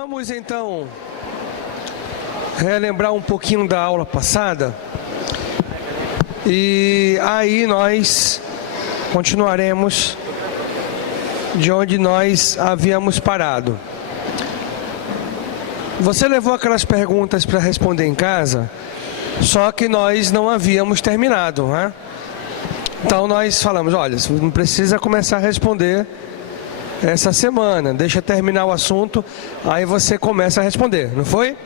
Vamos então relembrar um pouquinho da aula passada e aí nós continuaremos de onde nós havíamos parado. Você levou aquelas perguntas para responder em casa, só que nós não havíamos terminado, né? Então nós falamos, olha, você não precisa começar a responder essa semana, deixa terminar o assunto, aí você começa a responder, não foi?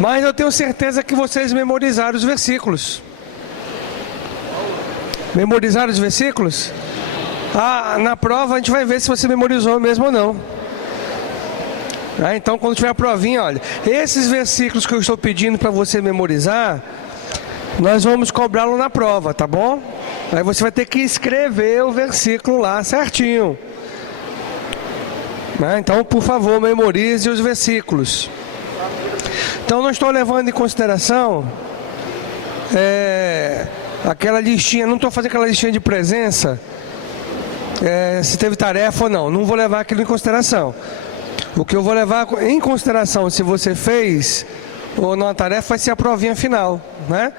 Mas eu tenho certeza que vocês memorizaram os versículos. Memorizaram os versículos? Na prova a gente vai ver se você memorizou mesmo ou não. Então quando tiver a provinha, olha, esses versículos que eu estou pedindo para você memorizar, nós vamos cobrá-lo na prova, tá bom? Aí você vai ter que escrever o versículo lá certinho. Então, por favor, memorize os versículos. Então, não estou levando em consideração aquela listinha, não estou fazendo aquela listinha de presença, se teve tarefa ou não. Não vou levar aquilo em consideração. O que eu vou levar em consideração, se você fez ou não a tarefa, vai ser a provinha final, né?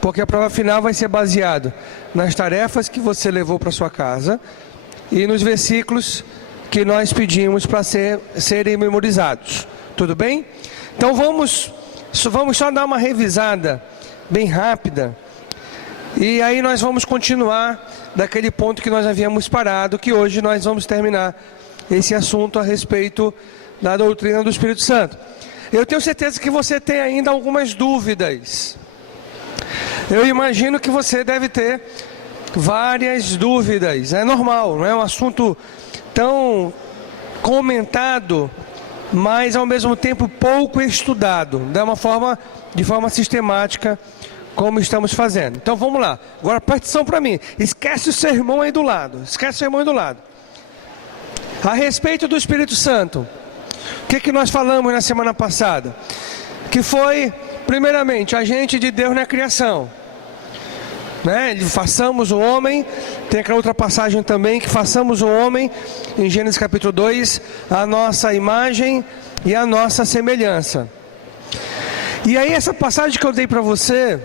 Porque a prova final vai ser baseada nas tarefas que você levou para sua casa e nos versículos que nós pedimos para serem memorizados. Tudo bem? Então vamos só dar uma revisada bem rápida. E aí nós vamos continuar daquele ponto que nós havíamos parado, que hoje nós vamos terminar esse assunto a respeito da doutrina do Espírito Santo. Eu tenho certeza que você tem ainda algumas dúvidas. Eu imagino que você deve ter várias dúvidas. É normal, não é um assunto tão comentado, mas ao mesmo tempo pouco estudado, de forma sistemática, como estamos fazendo. Então vamos lá. Agora presta atenção para mim. Esquece o sermão aí do lado. A respeito do Espírito Santo, o que nós falamos na semana passada? Que foi, primeiramente, agente de Deus na criação. Façamos o homem, tem aquela outra passagem também, que façamos o homem, em Gênesis capítulo 2, a nossa imagem e a nossa semelhança. E aí essa passagem que eu dei para você,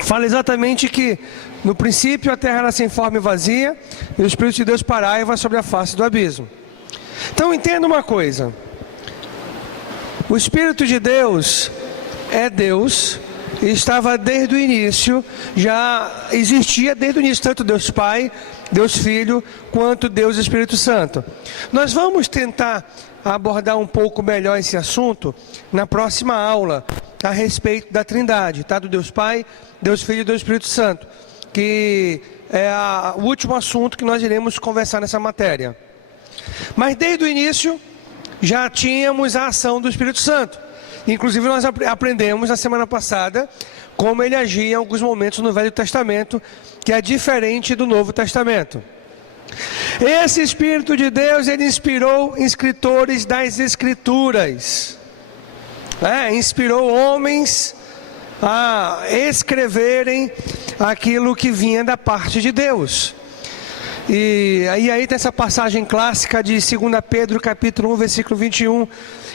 fala exatamente que no princípio a terra era sem forma e vazia, e o Espírito de Deus pairava sobre a face do abismo. Então entenda uma coisa, o Espírito de Deus é Deus, estava desde o início, já existia desde o início, tanto Deus Pai, Deus Filho, quanto Deus Espírito Santo. Nós vamos tentar abordar um pouco melhor esse assunto na próxima aula, a respeito da Trindade, tá? Do Deus Pai, Deus Filho e Deus Espírito Santo, que é o último assunto que nós iremos conversar nessa matéria. Mas desde o início, já tínhamos a ação do Espírito Santo. Inclusive nós aprendemos na semana passada como ele agia em alguns momentos no Velho Testamento, que é diferente do Novo Testamento. Esse Espírito de Deus, ele inspirou escritores das Escrituras, inspirou homens a escreverem aquilo que vinha da parte de Deus. E aí tem essa passagem clássica de 2 Pedro capítulo 1, versículo 21,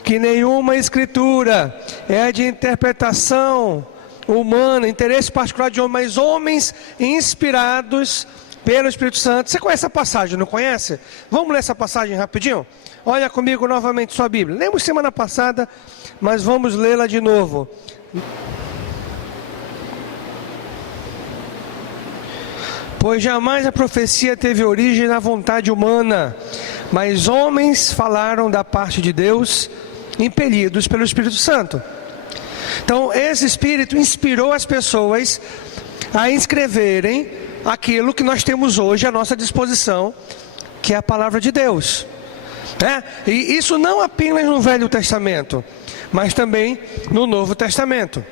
que nenhuma escritura é de interpretação humana, interesse particular de homem, mas homens inspirados pelo Espírito Santo. Você conhece essa passagem, não conhece? Vamos ler essa passagem rapidinho? Olha comigo novamente sua Bíblia. Lemos semana passada, mas vamos lê-la de novo. Pois jamais a profecia teve origem na vontade humana, mas homens falaram da parte de Deus, impelidos pelo Espírito Santo. Então esse Espírito inspirou as pessoas a escreverem aquilo que nós temos hoje à nossa disposição, que é a palavra de Deus, E isso não apenas no Velho Testamento, mas também no Novo Testamento.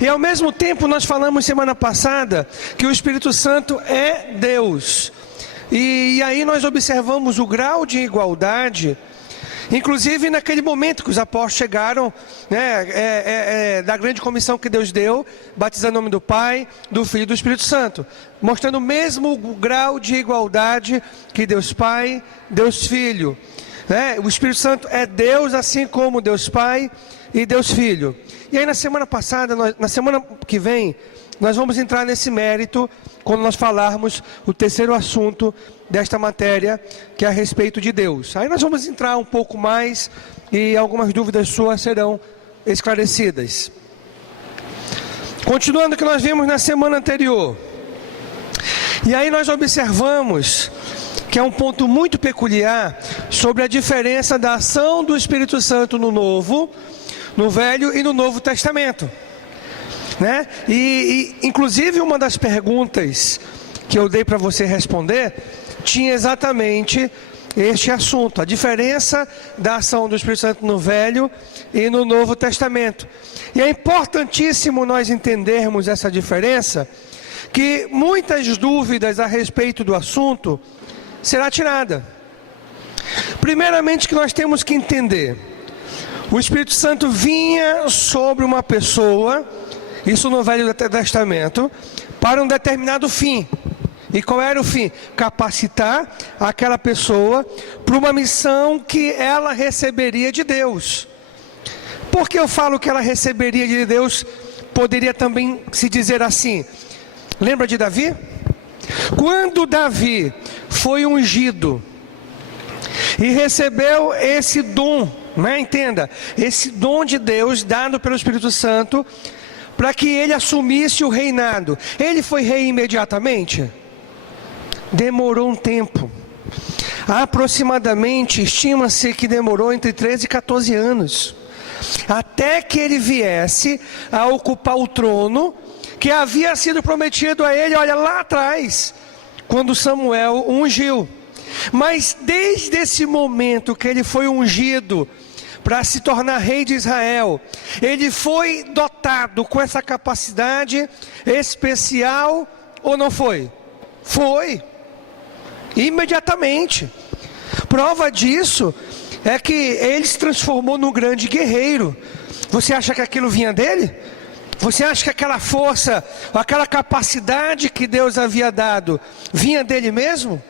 E ao mesmo tempo nós falamos semana passada que o Espírito Santo é Deus. E aí nós observamos o grau de igualdade, inclusive naquele momento que os apóstolos chegaram, da grande comissão que Deus deu, batizando em nome do Pai, do Filho e do Espírito Santo, mostrando o mesmo grau de igualdade que Deus Pai, Deus Filho. né? O Espírito Santo é Deus, assim como Deus Pai e Deus Filho. E aí na semana passada, na semana que vem, nós vamos entrar nesse mérito, quando nós falarmos o terceiro assunto desta matéria, que é a respeito de Deus. Aí nós vamos entrar um pouco mais e algumas dúvidas suas serão esclarecidas. Continuando o que nós vimos na semana anterior. E aí nós observamos que é um ponto muito peculiar sobre a diferença da ação do Espírito Santo no Velho e no Novo Testamento, né? E inclusive uma das perguntas que eu dei para você responder tinha exatamente este assunto, a diferença da ação do Espírito Santo no Velho e no Novo Testamento. E é importantíssimo nós entendermos essa diferença, que muitas dúvidas a respeito do assunto será tirada. Primeiramente, que nós temos que entender: o Espírito Santo vinha sobre uma pessoa, isso no Velho Testamento, para um determinado fim. E qual era o fim? Capacitar aquela pessoa para uma missão que ela receberia de Deus. Por que eu falo que ela receberia de Deus? Poderia também se dizer assim: lembra de Davi? Quando Davi foi ungido e recebeu esse dom, né? Entenda, esse dom de Deus dado pelo Espírito Santo para que ele assumisse o reinado, ele foi rei imediatamente? Demorou um tempo. Aproximadamente, estima-se que demorou entre 13 e 14 anos, até que ele viesse a ocupar o trono que havia sido prometido a ele, olha, lá atrás, quando Samuel o ungiu. Mas desde esse momento que ele foi ungido para se tornar rei de Israel, ele foi dotado com essa capacidade especial ou não foi? Foi, imediatamente. Prova disso é que ele se transformou num grande guerreiro. Você acha que aquilo vinha dele? Você acha que aquela força, aquela capacidade que Deus havia dado, vinha dele mesmo?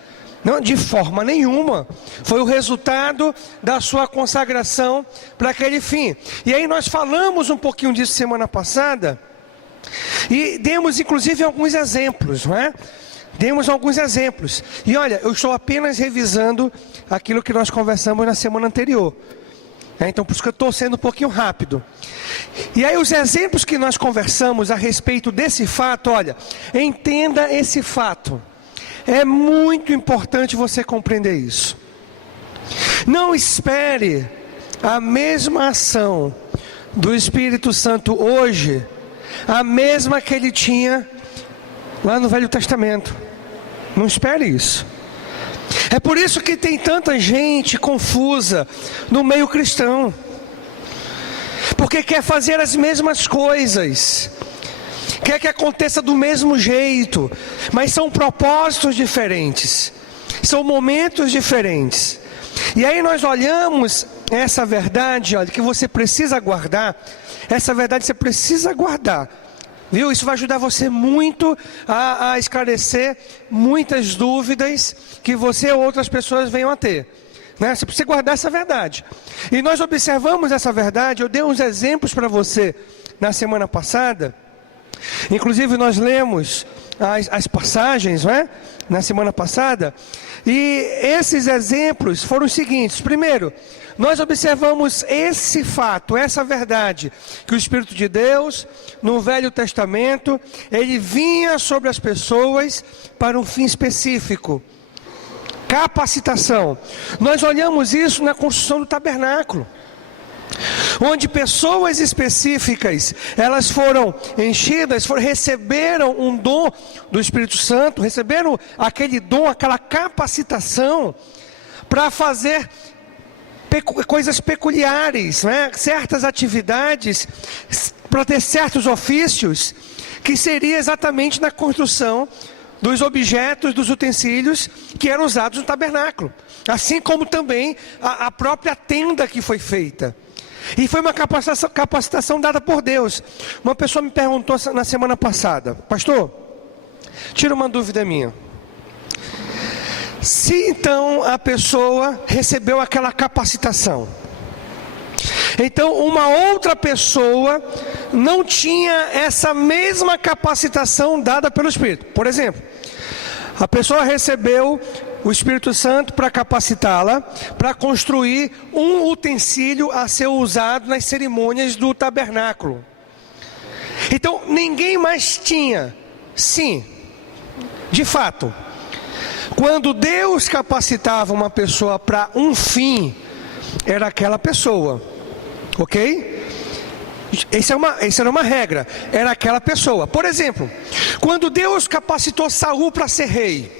Não, de forma nenhuma. Foi o resultado da sua consagração para aquele fim. E aí nós falamos um pouquinho disso semana passada, e demos inclusive alguns exemplos, não é? Demos alguns exemplos. E olha, eu estou apenas revisando aquilo que nós conversamos na semana anterior. Então por isso que eu estou sendo um pouquinho rápido. E aí os exemplos que nós conversamos a respeito desse fato, olha, entenda esse fato. É muito importante você compreender isso. Não espere a mesma ação do Espírito Santo hoje, a mesma que ele tinha lá no Velho Testamento. Não espere isso. É por isso que tem tanta gente confusa no meio cristão, porque quer fazer as mesmas coisas, quer que aconteça do mesmo jeito, mas são propósitos diferentes, são momentos diferentes. E aí nós olhamos essa verdade, olha, que você precisa guardar. Essa verdade você precisa guardar, viu? Isso vai ajudar você muito a esclarecer muitas dúvidas que você ou outras pessoas venham a ter, né? Você precisa guardar essa verdade. E nós observamos essa verdade. Eu dei uns exemplos para você na semana passada. Inclusive nós lemos as passagens, não é? Na semana passada. E esses exemplos foram os seguintes. Primeiro, nós observamos esse fato, essa verdade, que o Espírito de Deus, no Velho Testamento, ele vinha sobre as pessoas para um fim específico. Capacitação. Nós olhamos isso na construção do tabernáculo, onde pessoas específicas, elas foram enchidas, receberam um dom do Espírito Santo, receberam aquele dom, aquela capacitação para fazer coisas peculiares, né? Certas atividades, para ter certos ofícios, que seria exatamente na construção dos objetos, dos utensílios que eram usados no tabernáculo, assim como também a própria tenda que foi feita. E foi uma capacitação dada por Deus. Uma pessoa me perguntou na semana passada: pastor, tira uma dúvida minha, Se então a pessoa recebeu aquela capacitação, então uma outra pessoa não tinha essa mesma capacitação dada pelo Espírito. Por exemplo, a pessoa recebeu o Espírito Santo para capacitá-la, para construir um utensílio a ser usado nas cerimônias do tabernáculo. Então ninguém mais tinha. Sim, de fato, quando Deus capacitava uma pessoa para um fim, era aquela pessoa, ok? Essa era uma regra, era aquela pessoa. Por exemplo, quando Deus capacitou Saul para ser rei,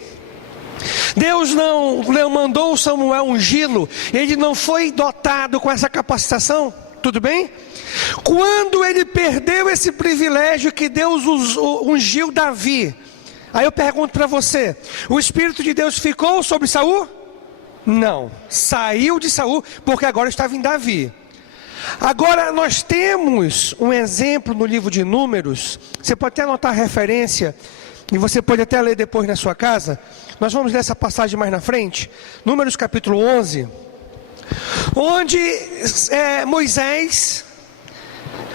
Deus não mandou Samuel ungí-lo, ele não foi dotado com essa capacitação, tudo bem? Quando ele perdeu esse privilégio que Deus ungiu Davi, aí eu pergunto para você, o Espírito de Deus ficou sobre Saul? Não, saiu de Saul, porque agora estava em Davi. Agora nós temos um exemplo no livro de Números, você pode até anotar a referência, e você pode até ler depois na sua casa. Nós vamos ler essa passagem mais na frente, Números capítulo 11, onde Moisés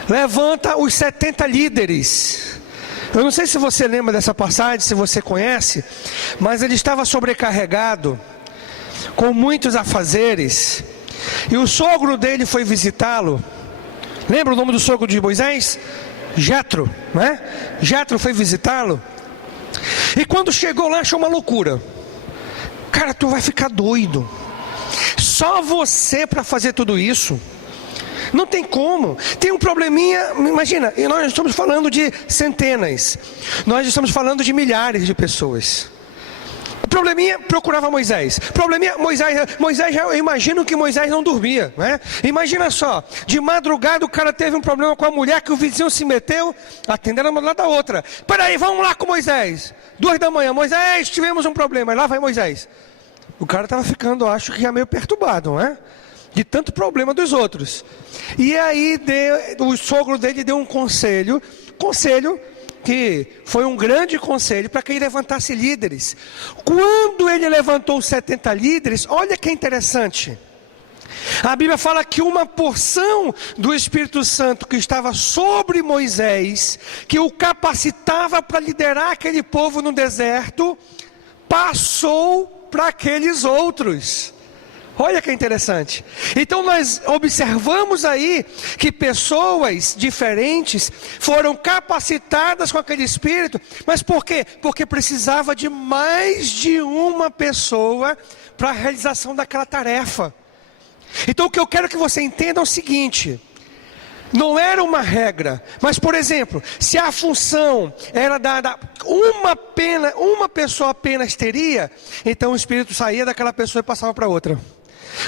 levanta os 70 líderes. Eu não sei se você lembra dessa passagem, se você conhece, mas ele estava sobrecarregado, com muitos afazeres, e o sogro dele foi visitá-lo. Lembra o nome do sogro de Moisés? Jetro, né? Jetro foi visitá-lo, e quando chegou lá achou uma loucura. Cara, tu vai ficar doido, só você para fazer tudo isso? Não tem como, tem um probleminha. Imagina, e nós estamos falando de centenas, nós estamos falando de milhares de pessoas. O probleminha procurava Moisés. Probleminha, Moisés, eu imagino que Moisés não dormia, né? Imagina só, de madrugada o cara teve um problema com a mulher que o vizinho se meteu, atendendo uma lá da outra. Peraí, vamos lá com Moisés. 2 da manhã, Moisés, tivemos um problema, e lá vai Moisés. O cara estava ficando, acho que já meio perturbado, não é? De tanto problema dos outros. E aí o sogro dele deu um conselho que foi um grande conselho para que ele levantasse líderes. Quando ele levantou os 70 líderes, olha que interessante, a Bíblia fala que uma porção do Espírito Santo que estava sobre Moisés, que o capacitava para liderar aquele povo no deserto, passou para aqueles outros. Olha que interessante. Então nós observamos aí que pessoas diferentes foram capacitadas com aquele Espírito. Mas por quê? Porque precisava de mais de uma pessoa para a realização daquela tarefa. Então o que eu quero que você entenda é o seguinte: não era uma regra, mas por exemplo, se a função era dada uma pessoa apenas teria, então o Espírito saía daquela pessoa e passava para outra.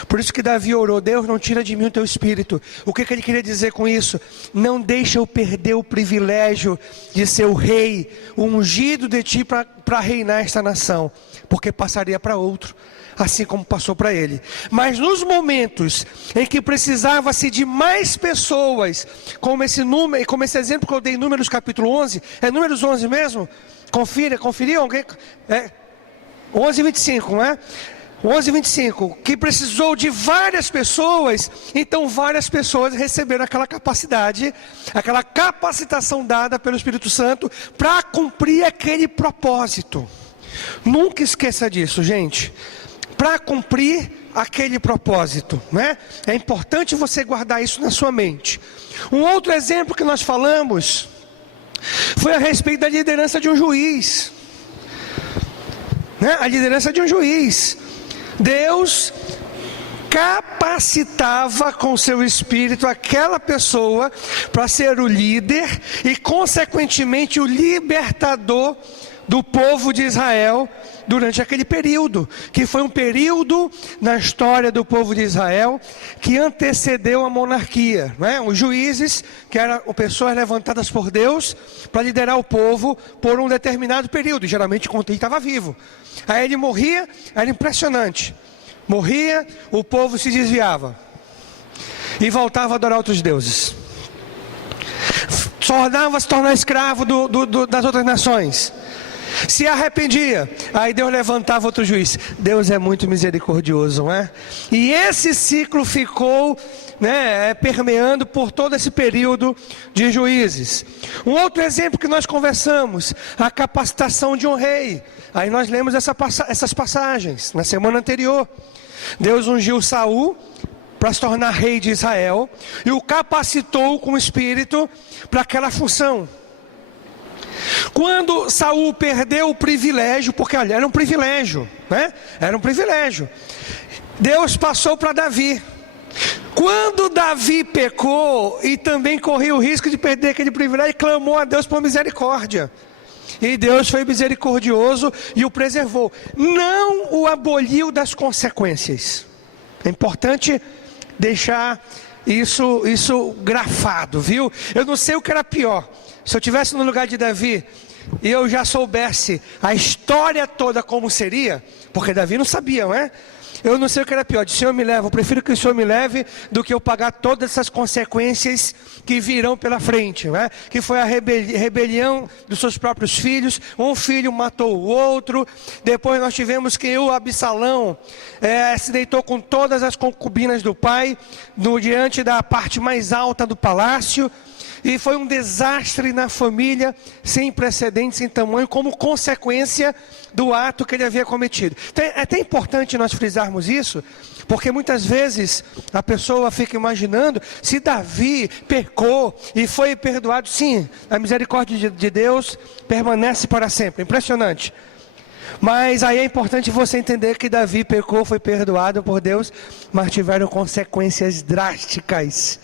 Por isso que Davi orou: Deus, não tira de mim o teu Espírito. O que ele queria dizer com isso? Não deixa eu perder o privilégio de ser o rei, o ungido de ti para reinar esta nação, porque passaria para outro, assim como passou para ele. Mas nos momentos em que precisava-se de mais pessoas, como esse exemplo que eu dei em Números capítulo 11, é Números 11 mesmo? Conferiu alguém? 11:25, não é? 11:25, que precisou de várias pessoas, então várias pessoas receberam aquela capacidade, aquela capacitação dada pelo Espírito Santo para cumprir aquele propósito. Nunca esqueça disso, gente. Para cumprir aquele propósito, né? É importante você guardar isso na sua mente. Um outro exemplo que nós falamos foi a respeito da liderança de um juiz, né? A liderança de um juiz. Deus capacitava com seu Espírito aquela pessoa para ser o líder e consequentemente o libertador do povo de Israel durante aquele período, que foi um período na história do povo de Israel que antecedeu a monarquia, né? Os juízes, que eram pessoas levantadas por Deus para liderar o povo por um determinado período, geralmente quando ele estava vivo. Aí ele morria, era impressionante, morria, o povo se desviava e voltava a adorar outros deuses, tornava-se escravo das outras nações. se arrependia, aí Deus levantava outro juiz. Deus é muito misericordioso, não é? E esse ciclo ficou, permeando por todo esse período de juízes. Um outro exemplo que nós conversamos, a capacitação de um rei. Aí nós lemos essas passagens na semana anterior. Deus ungiu Saul para se tornar rei de Israel e o capacitou com o espírito para aquela função. Quando Saul perdeu o privilégio, porque olha, era um privilégio, Era um privilégio. Deus passou para Davi. Quando Davi pecou e também correu o risco de perder aquele privilégio, clamou a Deus por misericórdia. E Deus foi misericordioso e o preservou. Não o aboliu das consequências. É importante deixar isso grafado, viu? Eu não sei o que era pior. Se eu estivesse no lugar de Davi e eu já soubesse a história toda como seria, porque Davi não sabia, não é? Eu não sei o que era pior, de Senhor me leva, eu prefiro que o Senhor me leve do que eu pagar todas essas consequências que virão pela frente, não é? Que foi a rebelião dos seus próprios filhos, um filho matou o outro, depois nós tivemos que o Absalão se deitou com todas as concubinas do pai, diante da parte mais alta do palácio, e foi um desastre na família, sem precedentes, sem tamanho, como consequência do ato que ele havia cometido. Então, é até importante nós frisarmos isso, porque muitas vezes a pessoa fica imaginando, se Davi pecou e foi perdoado, sim, a misericórdia de Deus permanece para sempre. Impressionante. Mas aí é importante você entender que Davi pecou, foi perdoado por Deus, mas tiveram consequências drásticas.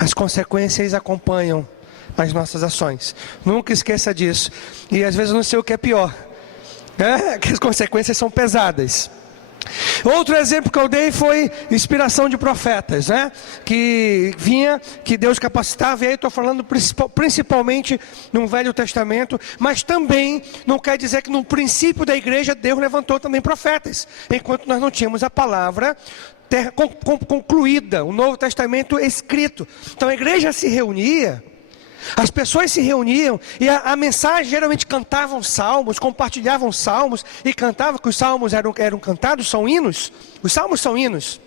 As consequências acompanham as nossas ações. Nunca esqueça disso. E às vezes eu não sei o que é pior, que as consequências são pesadas. Outro exemplo que eu dei foi inspiração de profetas, que Deus capacitava. E aí estou falando principalmente no Velho Testamento, mas também não quer dizer que no princípio da igreja Deus levantou também profetas, enquanto nós não tínhamos a palavra concluída, o Novo Testamento escrito. Então a igreja se reunia, as pessoas se reuniam e a mensagem, geralmente cantavam salmos, compartilhavam salmos e cantavam, que os salmos eram cantados, são hinos. Os salmos são hinos.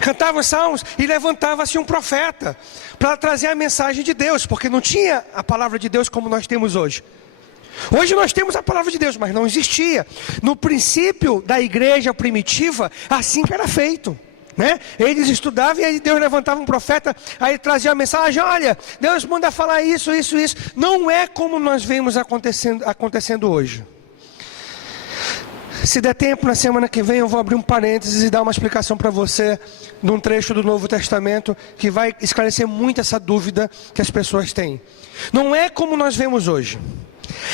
Cantavam salmos e levantava-se um profeta para trazer a mensagem de Deus, porque não tinha a palavra de Deus como nós temos hoje. Hoje nós temos a palavra de Deus, mas não existia. No princípio da igreja primitiva, assim que era feito, Eles estudavam e aí Deus levantava um profeta, aí trazia a mensagem, olha, Deus manda falar isso. Não é como nós vemos acontecendo hoje. Se der tempo, na semana que vem eu vou abrir um parênteses e dar uma explicação para você de um trecho do Novo Testamento que vai esclarecer muito essa dúvida que as pessoas têm. Não é como nós vemos hoje.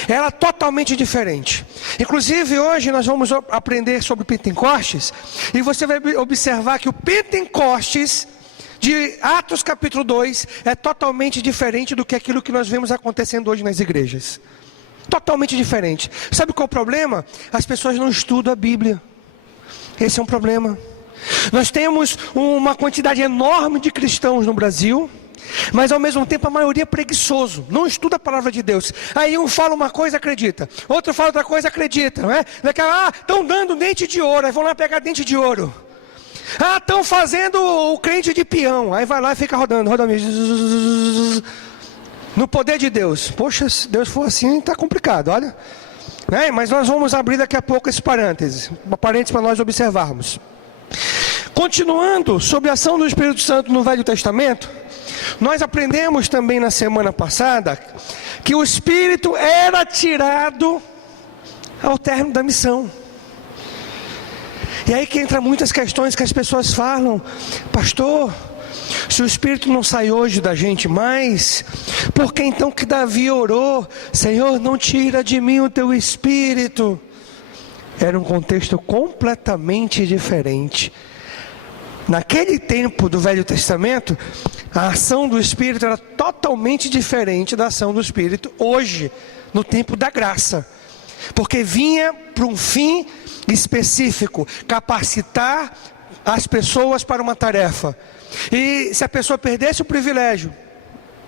Ela é totalmente diferente. Inclusive hoje nós vamos aprender sobre Pentecostes, e você vai observar que o Pentecostes de Atos capítulo 2 é totalmente diferente do que aquilo que nós vemos acontecendo hoje nas igrejas. Totalmente diferente. Sabe qual é o problema? As pessoas não estudam a Bíblia. Esse é um problema. Nós temos uma quantidade enorme de cristãos no Brasil, mas ao mesmo tempo a maioria é preguiçoso, não estuda a palavra de Deus. Aí um fala uma coisa, acredita, outro fala outra coisa, acredita, estão dando dente de ouro, aí vão lá pegar dente de ouro. Estão fazendo o crente de peão, aí vai lá e fica rodando no poder de Deus. Poxa, se Deus for assim, está complicado, olha. Mas nós vamos abrir daqui a pouco esse parênteses para nós observarmos. Continuando sobre a ação do Espírito Santo no Velho Testamento, nós aprendemos também na semana passada que o Espírito era tirado ao término da missão. E aí que entra muitas questões que as pessoas falam, pastor, se o Espírito não sai hoje da gente mais, por que então que Davi orou, Senhor, não tira de mim o teu Espírito? Era um contexto completamente diferente. Naquele tempo do Velho Testamento, a ação do Espírito era totalmente diferente da ação do Espírito hoje, no tempo da graça. Porque vinha para um fim específico, capacitar as pessoas para uma tarefa. E se a pessoa perdesse o privilégio,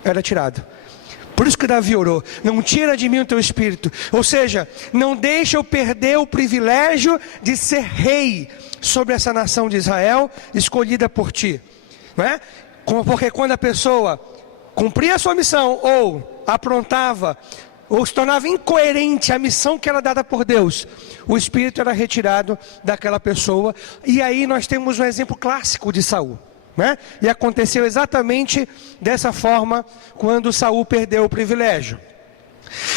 era tirado. Por isso que Davi orou: não tira de mim o teu espírito. Ou seja, não deixa eu perder o privilégio de ser rei sobre essa nação de Israel, escolhida por ti, não é? Porque quando a pessoa cumpria a sua missão, ou aprontava, ou se tornava incoerente à missão que era dada por Deus, o espírito era retirado daquela pessoa. E aí nós temos um exemplo clássico de Saul, né? E aconteceu exatamente dessa forma quando Saul perdeu o privilégio.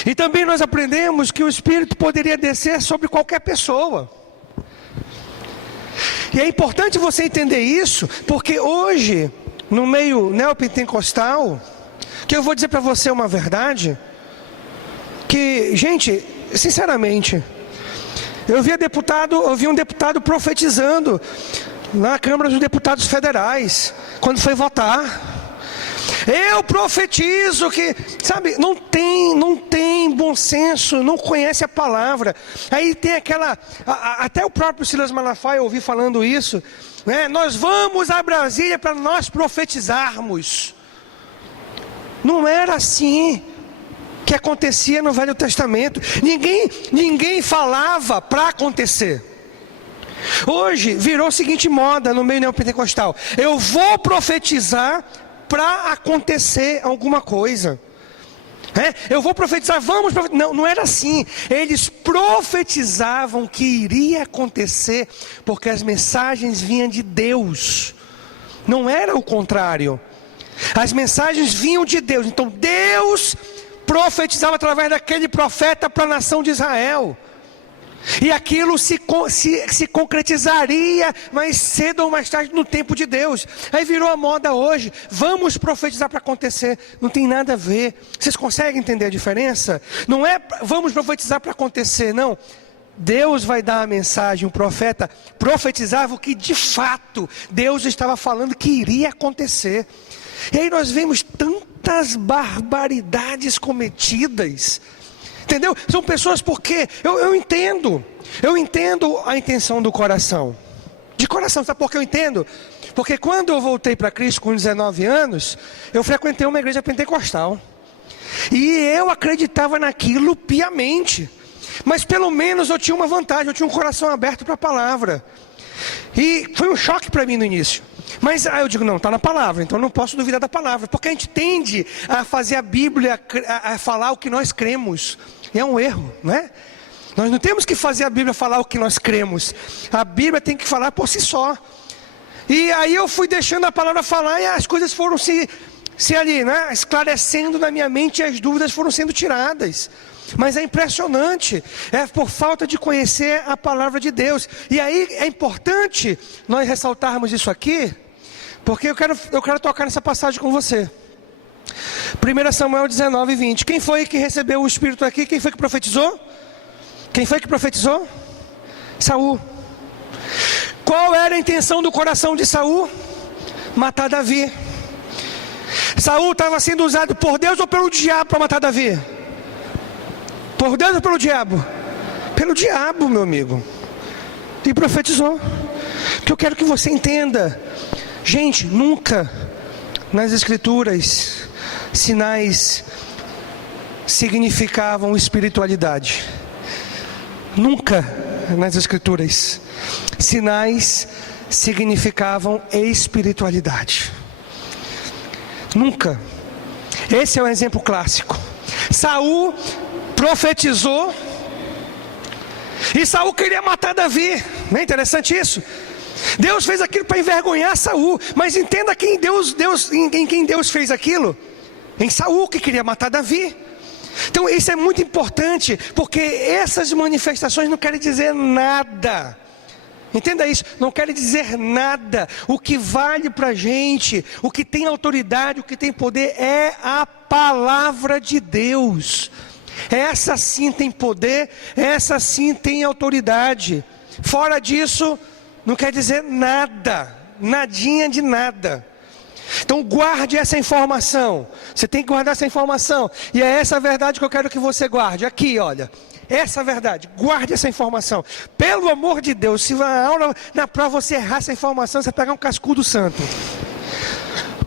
E também nós aprendemos que o espírito poderia descer sobre qualquer pessoa. E é importante você entender isso, porque hoje, no meio neopentecostal, que eu vou dizer para você uma verdade, que, gente, sinceramente, eu vi um deputado profetizando na Câmara dos Deputados Federais, quando foi votar. Eu profetizo que, sabe, não tem bom senso, não conhece a palavra. Aí tem aquela, até o próprio Silas Malafaia eu ouvi falando isso, né? Nós vamos a Brasília para nós profetizarmos. Não era assim que acontecia no Velho Testamento. Ninguém falava para acontecer. Hoje virou a seguinte moda no meio neopentecostal: eu vou profetizar para acontecer alguma coisa. Eu vou profetizar, vamos profetizar. Não era assim. Eles profetizavam que iria acontecer, porque as mensagens vinham de Deus. Não era o contrário. As mensagens vinham de Deus. Então Deus profetizava através daquele profeta para a nação de Israel. E aquilo se concretizaria mais cedo ou mais tarde no tempo de Deus. Aí virou a moda hoje: vamos profetizar para acontecer. Não tem nada a ver. Vocês conseguem entender a diferença? Não é vamos profetizar para acontecer, não. Deus vai dar a mensagem. O profeta profetizava o que de fato Deus estava falando que iria acontecer. E aí nós vemos tantas barbaridades cometidas. Entendeu? São pessoas, porque eu entendo a intenção do coração. De coração, sabe por que eu entendo? Porque quando eu voltei para Cristo com 19 anos, eu frequentei uma igreja pentecostal. E eu acreditava naquilo piamente. Mas pelo menos eu tinha uma vantagem, eu tinha um coração aberto para a palavra. E foi um choque para mim no início. Mas aí eu digo: não, está na palavra, então eu não posso duvidar da palavra. Porque a gente tende a fazer a Bíblia, a falar o que nós cremos. E é um erro, não é? Nós não temos que fazer a Bíblia falar o que nós cremos. A Bíblia tem que falar por si só. E aí eu fui deixando a palavra falar, e as coisas foram se ali, né, esclarecendo na minha mente, e as dúvidas foram sendo tiradas. Mas é impressionante, é por falta de conhecer a palavra de Deus. E aí é importante nós ressaltarmos isso aqui, porque eu quero tocar nessa passagem com você. 1 Samuel 19, 20. Quem foi que recebeu o Espírito aqui? Quem foi que profetizou? Quem foi que profetizou? Saul. Qual era a intenção do coração de Saul? Matar Davi. Saul estava sendo usado por Deus ou pelo diabo para matar Davi? Por Deus ou pelo diabo? Pelo diabo, meu amigo. E profetizou. Que eu quero que você entenda. Gente, nunca nas Escrituras sinais significavam espiritualidade. Nunca nas Escrituras sinais significavam espiritualidade. Nunca. Esse é um exemplo clássico. Saul profetizou e Saul queria matar Davi. Não é interessante isso? Deus fez aquilo para envergonhar Saul. Mas entenda em quem Deus fez aquilo. Em Saul, que queria matar Davi. Então isso é muito importante, porque essas manifestações não querem dizer nada. Entenda isso, não querem dizer nada. O que vale para a gente, o que tem autoridade, o que tem poder é a palavra de Deus. Essa sim tem poder, essa sim tem autoridade. Fora disso, não quer dizer nada, nadinha de nada. Então guarde essa informação. Você tem que guardar essa informação. E é essa verdade que eu quero que você guarde. Aqui, olha. Essa verdade. Guarde essa informação. Pelo amor de Deus. Se na aula, na prova você errar essa informação, você vai pegar um cascudo santo.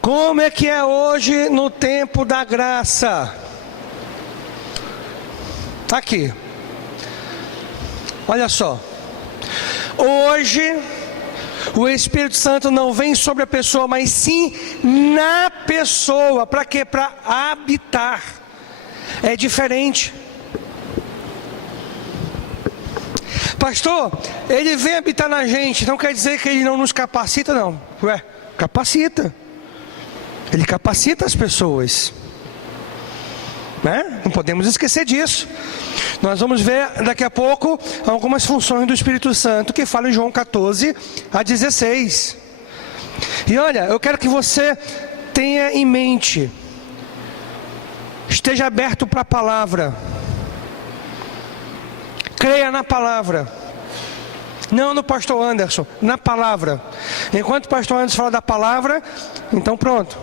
Como é que é hoje no tempo da graça? Aqui. Olha só. Hoje, o Espírito Santo não vem sobre a pessoa, mas sim na pessoa. Para quê? Para habitar. É diferente. Pastor, ele vem habitar na gente, não quer dizer que ele não nos capacita, não. Ué, capacita. Ele capacita as pessoas. Né? Não podemos esquecer disso. Nós vamos ver daqui a pouco algumas funções do Espírito Santo que falam em João 14 a 16. E olha, eu quero que você tenha em mente, esteja aberto para a palavra, creia na palavra, não no pastor Anderson, na palavra. Enquanto o pastor Anderson fala da palavra, então pronto.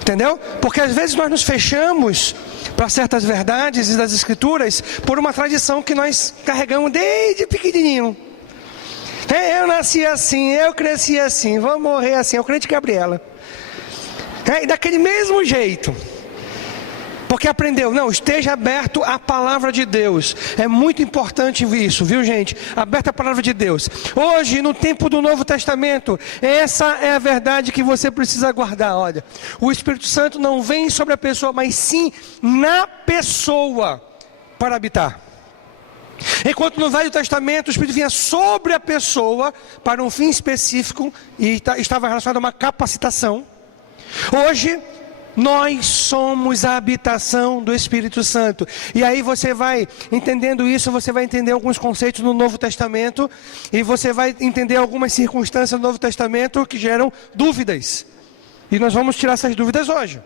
Entendeu? Porque às vezes nós nos fechamos para certas verdades e das escrituras por uma tradição que nós carregamos desde pequenininho. Eu nasci assim, eu cresci assim, vou morrer assim, é o crente Gabriela. E daquele mesmo jeito. Porque aprendeu, não, esteja aberto à palavra de Deus. É muito importante isso, viu gente? Aberto à palavra de Deus. Hoje, no tempo do Novo Testamento, essa é a verdade que você precisa guardar. Olha, o Espírito Santo não vem sobre a pessoa, mas sim na pessoa para habitar. Enquanto no Velho Testamento o Espírito vinha sobre a pessoa para um fim específico e estava relacionado a uma capacitação. Hoje, nós somos a habitação do Espírito Santo. E aí você vai entendendo isso, você vai entender alguns conceitos no Novo Testamento. E você vai entender algumas circunstâncias do Novo Testamento que geram dúvidas. E nós vamos tirar essas dúvidas hoje.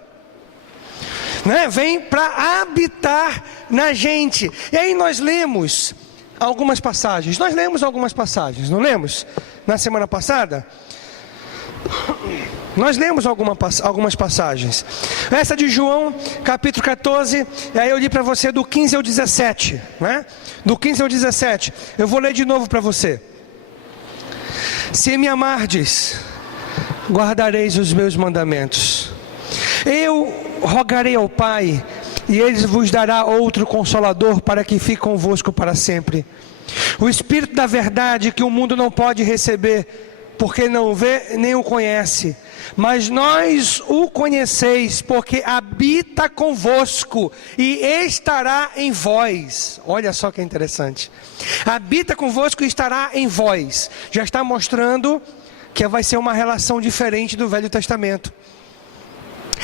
Né? Vem para habitar na gente. E aí nós lemos algumas passagens. Nós lemos algumas passagens, não lemos? Na semana passada? Nós lemos algumas passagens. Essa de João, capítulo 14, e aí eu li para você do 15 ao 17, né? Do 15 ao 17, eu vou ler de novo para você. Se me amardes, guardareis os meus mandamentos. Eu rogarei ao Pai, e Ele vos dará outro Consolador, para que fique convosco para sempre. O Espírito da verdade, que o mundo não pode receber, porque não vê nem o conhece. Mas nós o conheceis, porque habita convosco e estará em vós. Olha só que interessante. Habita convosco e estará em vós. Já está mostrando que vai ser uma relação diferente do Velho Testamento.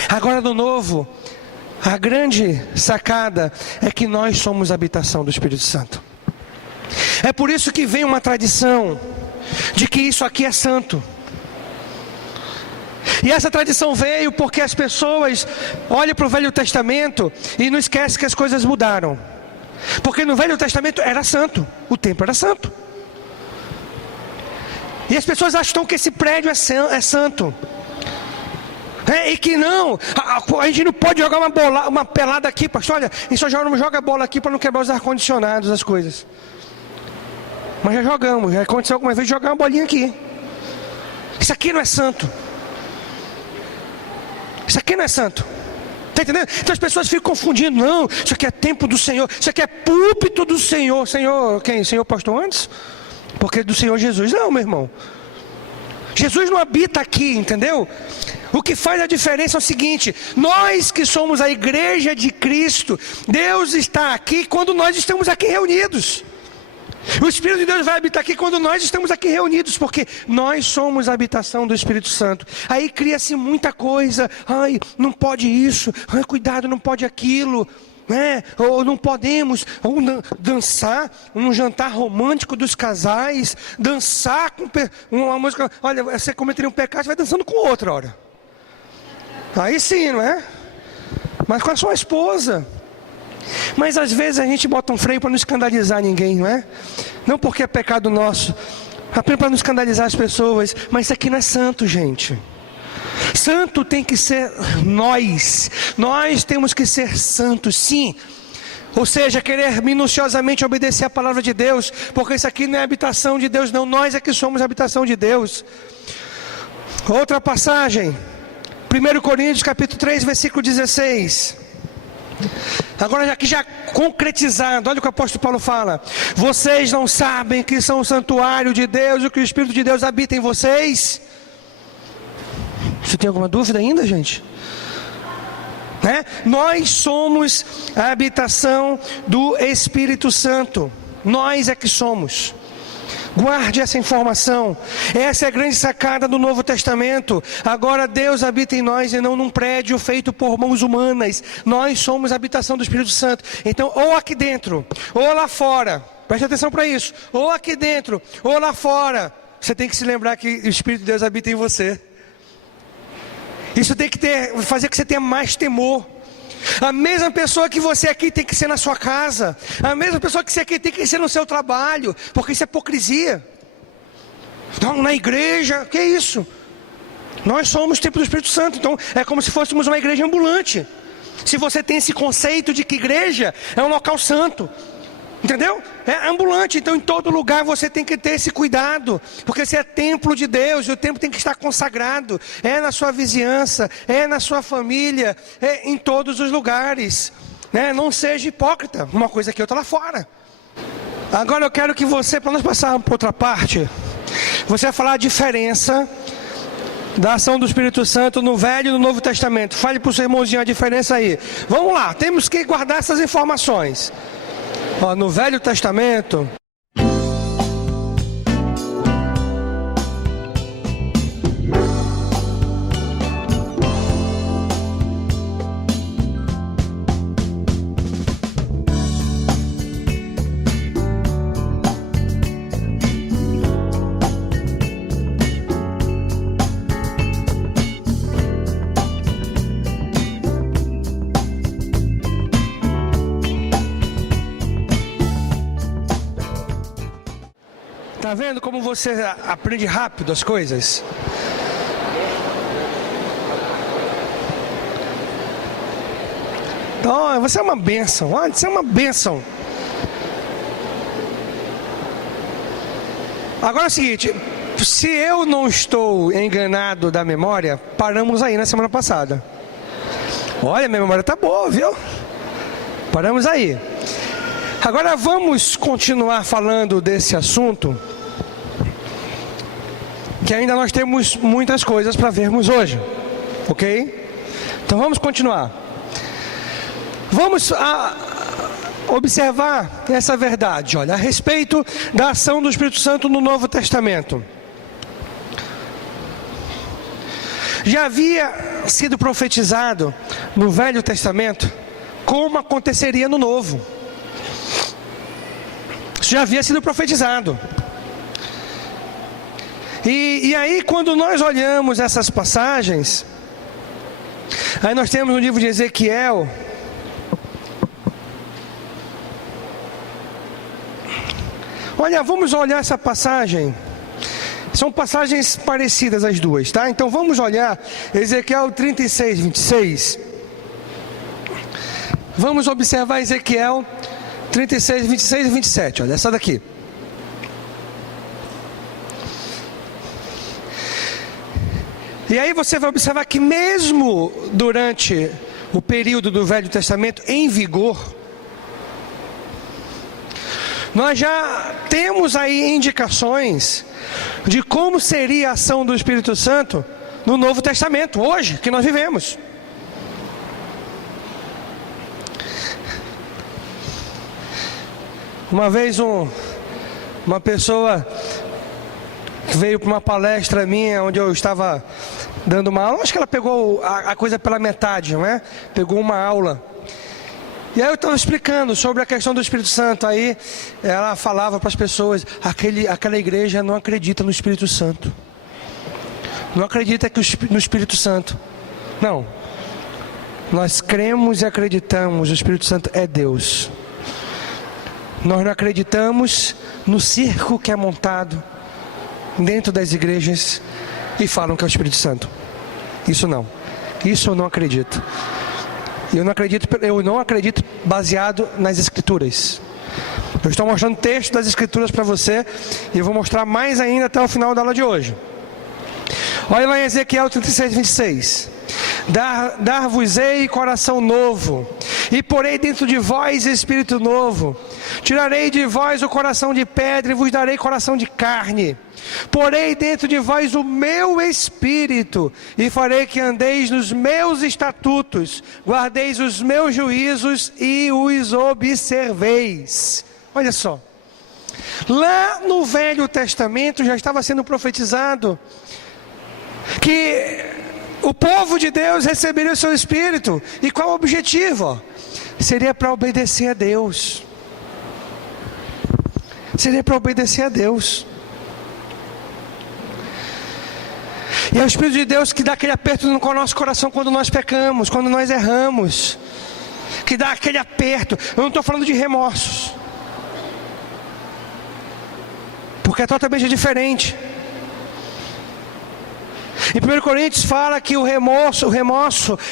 Agora no Novo, a grande sacada é que nós somos a habitação do Espírito Santo. É por isso que vem uma tradição de que isso aqui é santo. E essa tradição veio porque as pessoas olham para o Velho Testamento e não esquecem que as coisas mudaram. Porque no Velho Testamento era santo, o templo era santo. E as pessoas acham que esse prédio é santo. E que não, a gente não pode jogar uma pelada aqui, pastor. Olha, a gente só não joga bola aqui para não quebrar os ar-condicionados, as coisas. Mas já jogamos, já aconteceu alguma vez de jogar uma bolinha aqui. Isso aqui não é santo. Isso aqui não é santo. Está entendendo? Então as pessoas ficam confundindo. Não, isso aqui é templo do Senhor. Isso aqui é púlpito do Senhor. Senhor, quem? Senhor pastor antes? Porque do Senhor Jesus. Não, meu irmão. Jesus não habita aqui, entendeu? O que faz a diferença é o seguinte: nós que somos a igreja de Cristo, Deus está aqui quando nós estamos aqui reunidos. O Espírito de Deus vai habitar aqui quando nós estamos aqui reunidos, porque nós somos a habitação do Espírito Santo. Aí cria-se muita coisa. Ai, não pode isso. Ai, cuidado, não pode aquilo. Né? Ou não podemos dançar um jantar romântico dos casais. Dançar com uma música. Olha, você cometeria um pecado, você vai dançando com outra hora. Aí sim, não é? Mas com a sua esposa. Mas às vezes a gente bota um freio para não escandalizar ninguém, não é? Não porque é pecado nosso, apenas para não escandalizar as pessoas. Mas isso aqui não é santo, gente. Santo tem que ser nós. Nós temos que ser santos, sim. Ou seja, querer minuciosamente obedecer a palavra de Deus, porque isso aqui não é habitação de Deus, não. Nós é que somos a habitação de Deus. Outra passagem, 1 Coríntios capítulo 3, versículo 16. Agora aqui já concretizando, olha o que o apóstolo Paulo fala: vocês não sabem que são o santuário de Deus e que o Espírito de Deus habita em vocês? Você tem alguma dúvida ainda, gente? Nós somos a habitação do Espírito Santo. Nós é que somos. Guarde essa informação. Essa é a grande sacada do Novo Testamento. Agora Deus habita em nós e não num prédio feito por mãos humanas. Nós somos a habitação do Espírito Santo. Então, ou aqui dentro, ou lá fora. Preste atenção para isso. Ou aqui dentro, ou lá fora. Você tem que se lembrar que o Espírito de Deus habita em você. Isso tem que fazer que você tenha mais temor. A mesma pessoa que você aqui tem que ser na sua casa. A mesma pessoa que você aqui tem que ser no seu trabalho. Porque isso é hipocrisia. Não, na igreja, que isso? Nós somos o templo do Espírito Santo. Então é como se fôssemos uma igreja ambulante. Se você tem esse conceito de que igreja é um local santo, entendeu? É ambulante. Então em todo lugar você tem que ter esse cuidado, porque você é templo de Deus e o templo tem que estar consagrado. É na sua vizinhança, é na sua família, é em todos os lugares, Não seja hipócrita, uma coisa aqui, outra lá fora. Agora eu quero que você, para nós passarmos para outra parte, você vai falar a diferença da ação do Espírito Santo no Velho e no Novo Testamento. Fale para o seu irmãozinho a diferença aí. Vamos lá, temos que guardar essas informações. No Velho Testamento, tá vendo como você aprende rápido as coisas? Então, você é uma bênção. Olha, você é uma bênção. Agora é o seguinte: se eu não estou enganado da memória, paramos aí na semana passada. Olha, minha memória tá boa, viu? Paramos aí. Agora vamos continuar falando desse assunto, que ainda nós temos muitas coisas para vermos hoje, ok? Então vamos continuar. Vamos observar essa verdade, olha, a respeito da ação do Espírito Santo no Novo Testamento. Já havia sido profetizado no Velho Testamento como aconteceria no Novo. Isso já havia sido profetizado. E aí, quando nós olhamos essas passagens, aí nós temos no livro de Ezequiel, olha, vamos olhar essa passagem. São passagens parecidas as duas, tá? Então vamos olhar Ezequiel 36, 26. Vamos observar Ezequiel 36, 26 e 27, olha essa daqui. E aí você vai observar que mesmo durante o período do Velho Testamento em vigor, nós já temos aí indicações de como seria a ação do Espírito Santo no Novo Testamento, hoje, que nós vivemos. Uma vez uma pessoa veio para uma palestra minha, onde eu estava dando uma aula, acho que ela pegou a coisa pela metade, não é? Pegou uma aula. E aí eu estava explicando sobre a questão do Espírito Santo. Aí ela falava para as pessoas: aquela igreja não acredita no Espírito Santo. Não acredita no Espírito Santo. Não. Nós cremos e acreditamos, o Espírito Santo é Deus. Nós não acreditamos no circo que é montado dentro das igrejas e falam que é o Espírito Santo. Isso não. Isso eu não acredito. Eu não acredito baseado nas Escrituras. Eu estou mostrando texto das Escrituras para você e eu vou mostrar mais ainda até o final da aula de hoje. Olha lá em Ezequiel 36, 26. Dar-vos-ei coração novo, e porei dentro de vós espírito novo. Tirarei de vós o coração de pedra e vos darei coração de carne. Porei dentro de vós o meu espírito e farei que andeis nos meus estatutos, guardeis os meus juízos e os observeis. Olha só, lá no Velho Testamento já estava sendo profetizado que o povo de Deus receberia o seu espírito. E qual o objetivo? Seria para obedecer a Deus. Seria para obedecer a Deus. E é o Espírito de Deus que dá aquele aperto no nosso coração quando nós pecamos, quando nós erramos. Que dá aquele aperto. Eu não estou falando de remorsos, porque é totalmente diferente. Em 1 Coríntios fala que o remorso,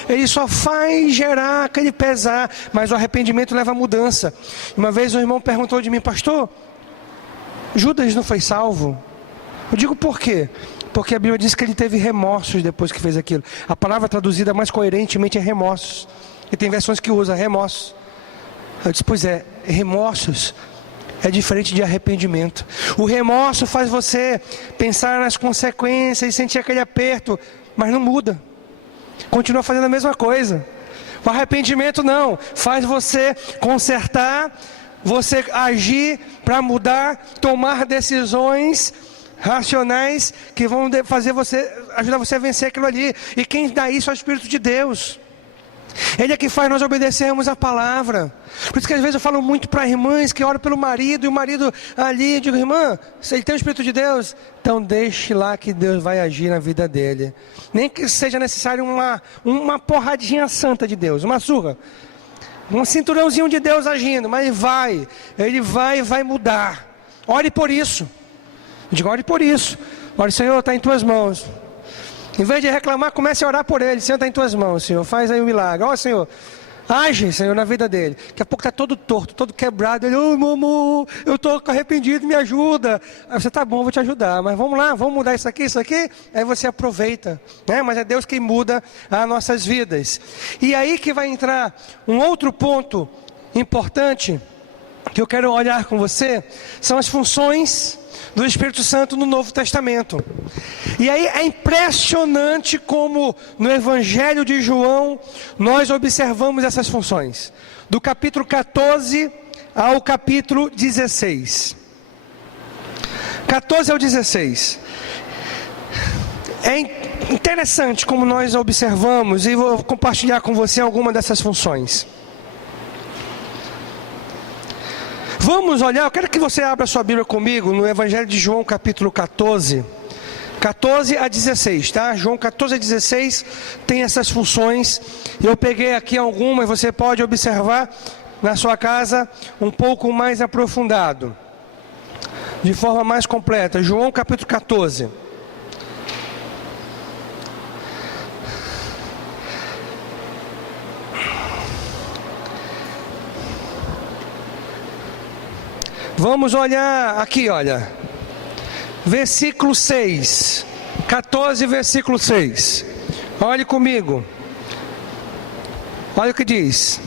ele só faz gerar aquele pesar, mas o arrependimento leva a mudança. Uma vez um irmão perguntou de mim: pastor, Judas não foi salvo? Eu digo: por quê? Porque a Bíblia diz que ele teve remorsos depois que fez aquilo. A palavra traduzida mais coerentemente é remorsos, e tem versões que usa remorsos. Eu disse: pois é, remorsos é diferente de arrependimento. O remorso faz você pensar nas consequências e sentir aquele aperto, mas não muda, continua fazendo a mesma coisa. O arrependimento não, faz você consertar, você agir para mudar, tomar decisões racionais que vão fazer você, ajudar você a vencer aquilo ali. E quem dá isso é o Espírito de Deus. Ele é que faz nós obedecermos a palavra. Por isso que às vezes eu falo muito para irmãs que oram pelo marido, e o marido ali, eu digo: irmã, se ele tem o Espírito de Deus, então deixe lá que Deus vai agir na vida dele. Nem que seja necessário uma porradinha santa de Deus, uma surra, um cinturãozinho de Deus agindo, mas ele vai mudar. Ore por isso. Eu digo: ore por isso. Ore: Senhor, está em tuas mãos. Em vez de reclamar, comece a orar por ele. Senhor, está em tuas mãos, Senhor, faz aí um milagre. Ó, Senhor, age, Senhor, na vida dele. Daqui a pouco está todo torto, todo quebrado. Ele: ô, meu amor, eu estou arrependido, me ajuda. Aí você: tá bom, vou te ajudar, mas vamos lá, vamos mudar isso aqui. Aí você aproveita, né? Mas é Deus quem muda as nossas vidas. E aí que vai entrar um outro ponto importante que eu quero olhar com você, são as funções do Espírito Santo no Novo Testamento. E aí é impressionante como no Evangelho de João nós observamos essas funções, do capítulo 14 ao capítulo 16. 14 ao 16. É interessante como nós observamos, e vou compartilhar com você alguma dessas funções. Vamos olhar, eu quero que você abra sua Bíblia comigo no Evangelho de João capítulo 14, 14 a 16, tá? João 14 a 16 tem essas funções. Eu peguei aqui algumas, você pode observar na sua casa um pouco mais aprofundado, de forma mais completa. João capítulo 14. Vamos olhar aqui, olha, versículo 6, 14, versículo 6, olhe comigo, olha o que diz: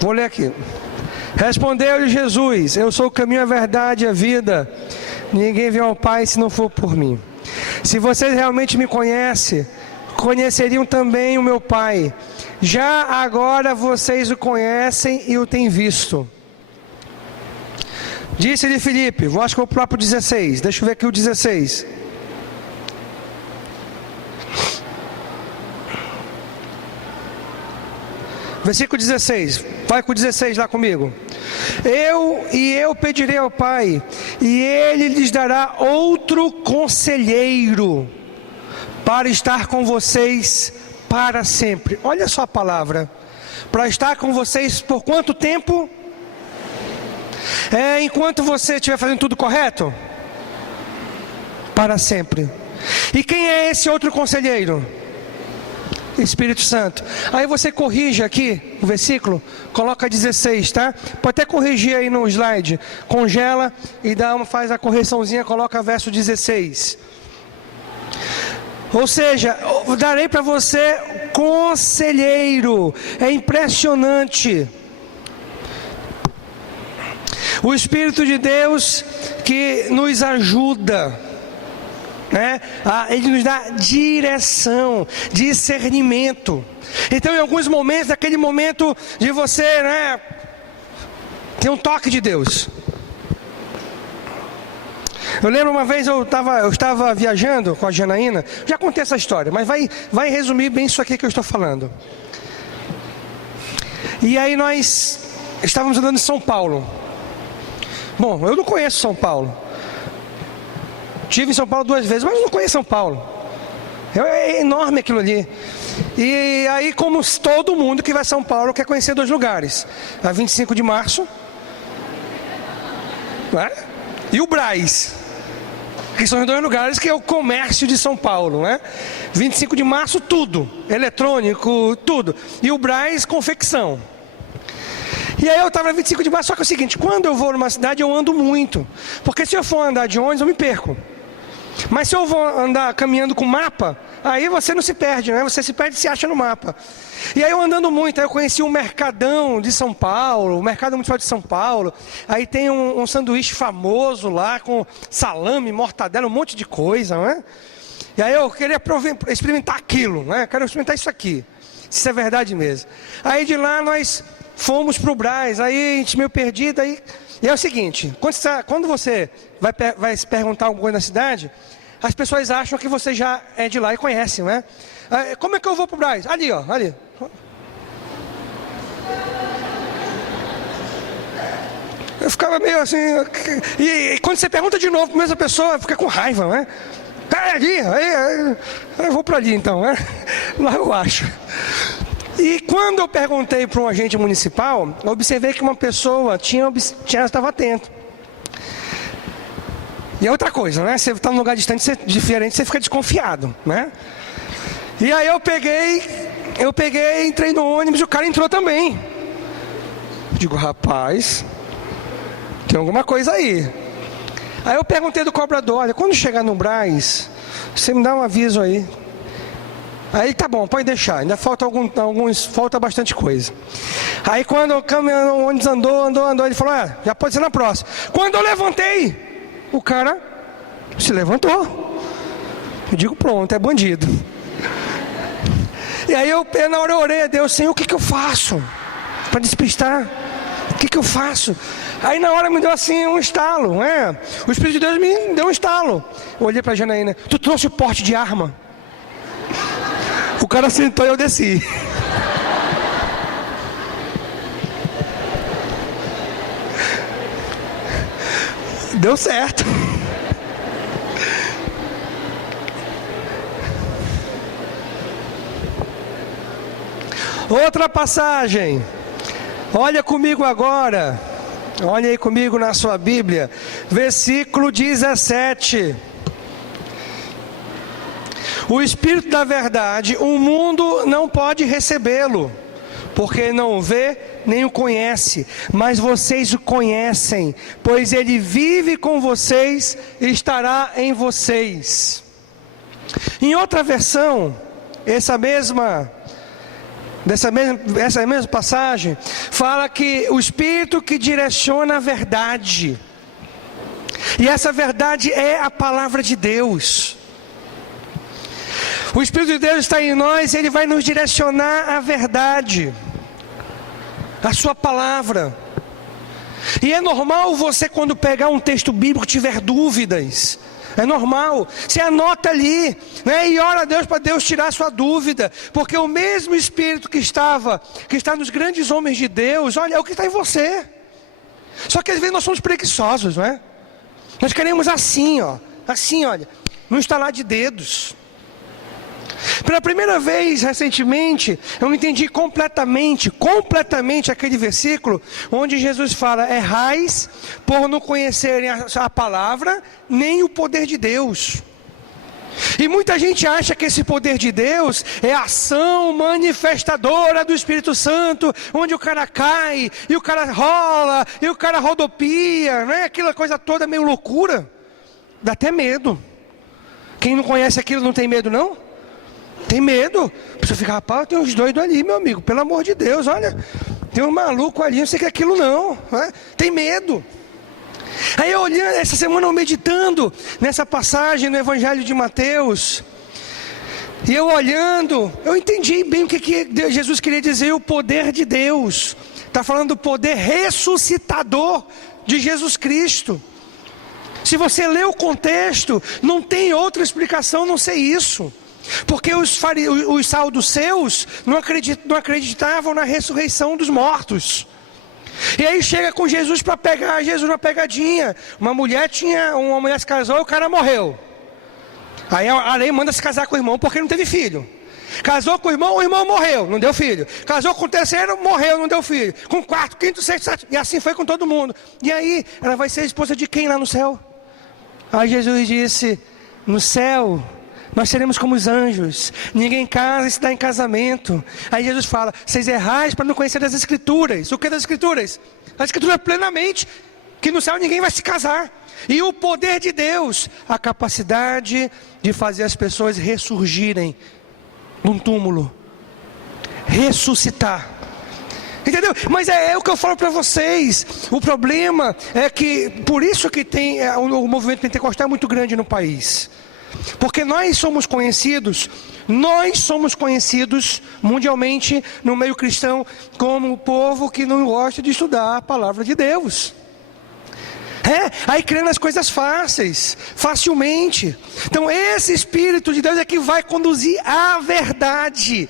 vou ler aqui. Respondeu-lhe Jesus: eu sou o caminho, a verdade e a vida, ninguém vem ao Pai se não for por mim. Se vocês realmente me conhecem, conheceriam também o meu Pai. Já agora vocês o conhecem e o têm visto. Disse-lhe Filipe, acho que é o próprio 16, deixa eu ver aqui o 16. Versículo 16, vai com o 16 lá comigo. Eu pedirei ao Pai, e Ele lhes dará outro conselheiro, para estar com vocês para sempre. Olha só a palavra, para estar com vocês por quanto tempo? Enquanto você estiver fazendo tudo correto? Para sempre. E quem é esse outro conselheiro? Espírito Santo. Aí você corrige aqui o versículo, coloca 16, tá? Pode até corrigir aí no slide. Congela e faz a correçãozinha, coloca verso 16. Ou seja, darei para você conselheiro. É impressionante. O Espírito de Deus que nos ajuda, né? Ele nos dá direção, discernimento. Então, em alguns momentos, naquele momento de você, né, tem um toque de Deus. Eu lembro uma vez eu estava viajando com a Janaína. Já contei essa história, mas vai resumir bem isso aqui que eu estou falando. E aí nós estávamos andando em São Paulo. Bom, eu não conheço São Paulo. Estive em São Paulo 2 vezes, mas não conheço São Paulo. É enorme aquilo ali. E aí, como todo mundo que vai a São Paulo quer conhecer 2 lugares: a 25 de março, né? E o Brás, que são os 2 lugares que é o comércio de São Paulo, né? 25 de março, tudo, eletrônico, tudo. E o Brás, confecção. E aí eu estava na 25 de março, só que é o seguinte: quando eu vou numa cidade eu ando muito, porque se eu for andar de ônibus eu me perco. Mas se eu vou andar caminhando com mapa, aí você não se perde, né? Você se perde e se acha no mapa. E aí eu andando muito, aí eu conheci o Mercadão de São Paulo, o Mercado Municipal de São Paulo. Aí tem um sanduíche famoso lá com salame, mortadela, um monte de coisa, né? E aí eu queria experimentar aquilo, né? Quero experimentar isso aqui, se isso é verdade mesmo. Aí de lá nós fomos para o Brás, aí a gente meio perdido, aí... E é o seguinte, quando você vai se perguntar alguma coisa na cidade, as pessoas acham que você já é de lá e conhece, né? Como é que eu vou para o Brás? Ali, ó, ali. Eu ficava meio assim... E quando você pergunta de novo para a mesma pessoa, fica com raiva, né? Ali, aí eu vou para ali então, né? Lá eu acho. E quando eu perguntei para um agente municipal, eu observei que uma pessoa estava atento. E é outra coisa, né? Você está num lugar diferente, você fica desconfiado, né? E aí eu peguei, entrei no ônibus e o cara entrou também. Digo, rapaz, tem alguma coisa aí. Aí eu perguntei do cobrador: olha, quando chegar no Brás, você me dá um aviso aí. Aí tá bom, pode deixar, ainda falta falta bastante coisa. Aí quando o ônibus andou, ele falou: já pode ser na próxima. Quando eu levantei, o cara se levantou. Eu digo, pronto, é bandido. E aí na hora eu orei a Deus: Senhor, o que eu faço para despistar? O que eu faço? Aí na hora me deu assim um estalo, né? O Espírito de Deus me deu um estalo. Eu olhei para a Janaína: tu trouxe o porte de arma? O cara sentou e eu desci. Deu certo. Outra passagem. Olha comigo agora. Olha aí comigo na sua Bíblia. Versículo 17. O Espírito da verdade, o mundo não pode recebê-lo, porque não o vê nem o conhece, mas vocês o conhecem, pois ele vive com vocês e estará em vocês. Em outra versão, essa mesma passagem fala que o Espírito que direciona a verdade, e essa verdade é a palavra de Deus. O Espírito de Deus está em nós, ele vai nos direcionar à verdade, a sua palavra. E é normal você, quando pegar um texto bíblico, tiver dúvidas. É normal, você anota ali, né, e ora a Deus para Deus tirar a sua dúvida, porque o mesmo Espírito que está nos grandes homens de Deus, olha, é o que está em você. Só que às vezes nós somos preguiçosos, não é? Nós queremos assim, olha, no estalar de dedos. Pela primeira vez recentemente, eu não entendi completamente aquele versículo onde Jesus fala: errais por não conhecerem a palavra nem o poder de Deus. E muita gente acha que esse poder de Deus é a ação manifestadora do Espírito Santo, onde o cara cai, e o cara rola, e o cara rodopia, não é aquela coisa toda meio loucura. Dá até medo. Quem não conhece aquilo não tem medo, não? Tem medo. A pessoa fica, rapaz, tem uns doidos ali, meu amigo, pelo amor de Deus, olha, tem um maluco ali, não sei o que é aquilo não, é? Tem medo. Aí eu olhando, essa semana eu meditando nessa passagem no Evangelho de Mateus, e eu olhando, eu entendi bem o que Jesus queria dizer, o poder de Deus. Está falando do poder ressuscitador de Jesus Cristo. Se você lê o contexto, não tem outra explicação a não ser isso. Porque os saduceus não acreditavam na ressurreição dos mortos. E aí chega com Jesus para pegar Jesus numa pegadinha. Uma mulher se casou e o cara morreu. Aí a lei manda se casar com o irmão porque não teve filho. Casou com o irmão morreu, não deu filho. Casou com o terceiro, morreu, não deu filho. Com o quarto, quinto, sexto, sétimo. E assim foi com todo mundo. E aí, ela vai ser a esposa de quem lá no céu? Aí Jesus disse, no céu nós seremos como os anjos, ninguém casa e se dá em casamento. Aí Jesus fala, vocês errais para não conhecer as Escrituras. O que das Escrituras? A Escritura plenamente, que no céu ninguém vai se casar. E o poder de Deus, a capacidade de fazer as pessoas ressurgirem num túmulo, ressuscitar. Entendeu? Mas é o que eu falo para vocês. O problema é que, por isso que tem o movimento pentecostal é muito grande no país. Porque nós somos conhecidos mundialmente no meio cristão como o povo que não gosta de estudar a palavra de Deus. Aí crê nas coisas fáceis, facilmente. Então esse Espírito de Deus é que vai conduzir à verdade.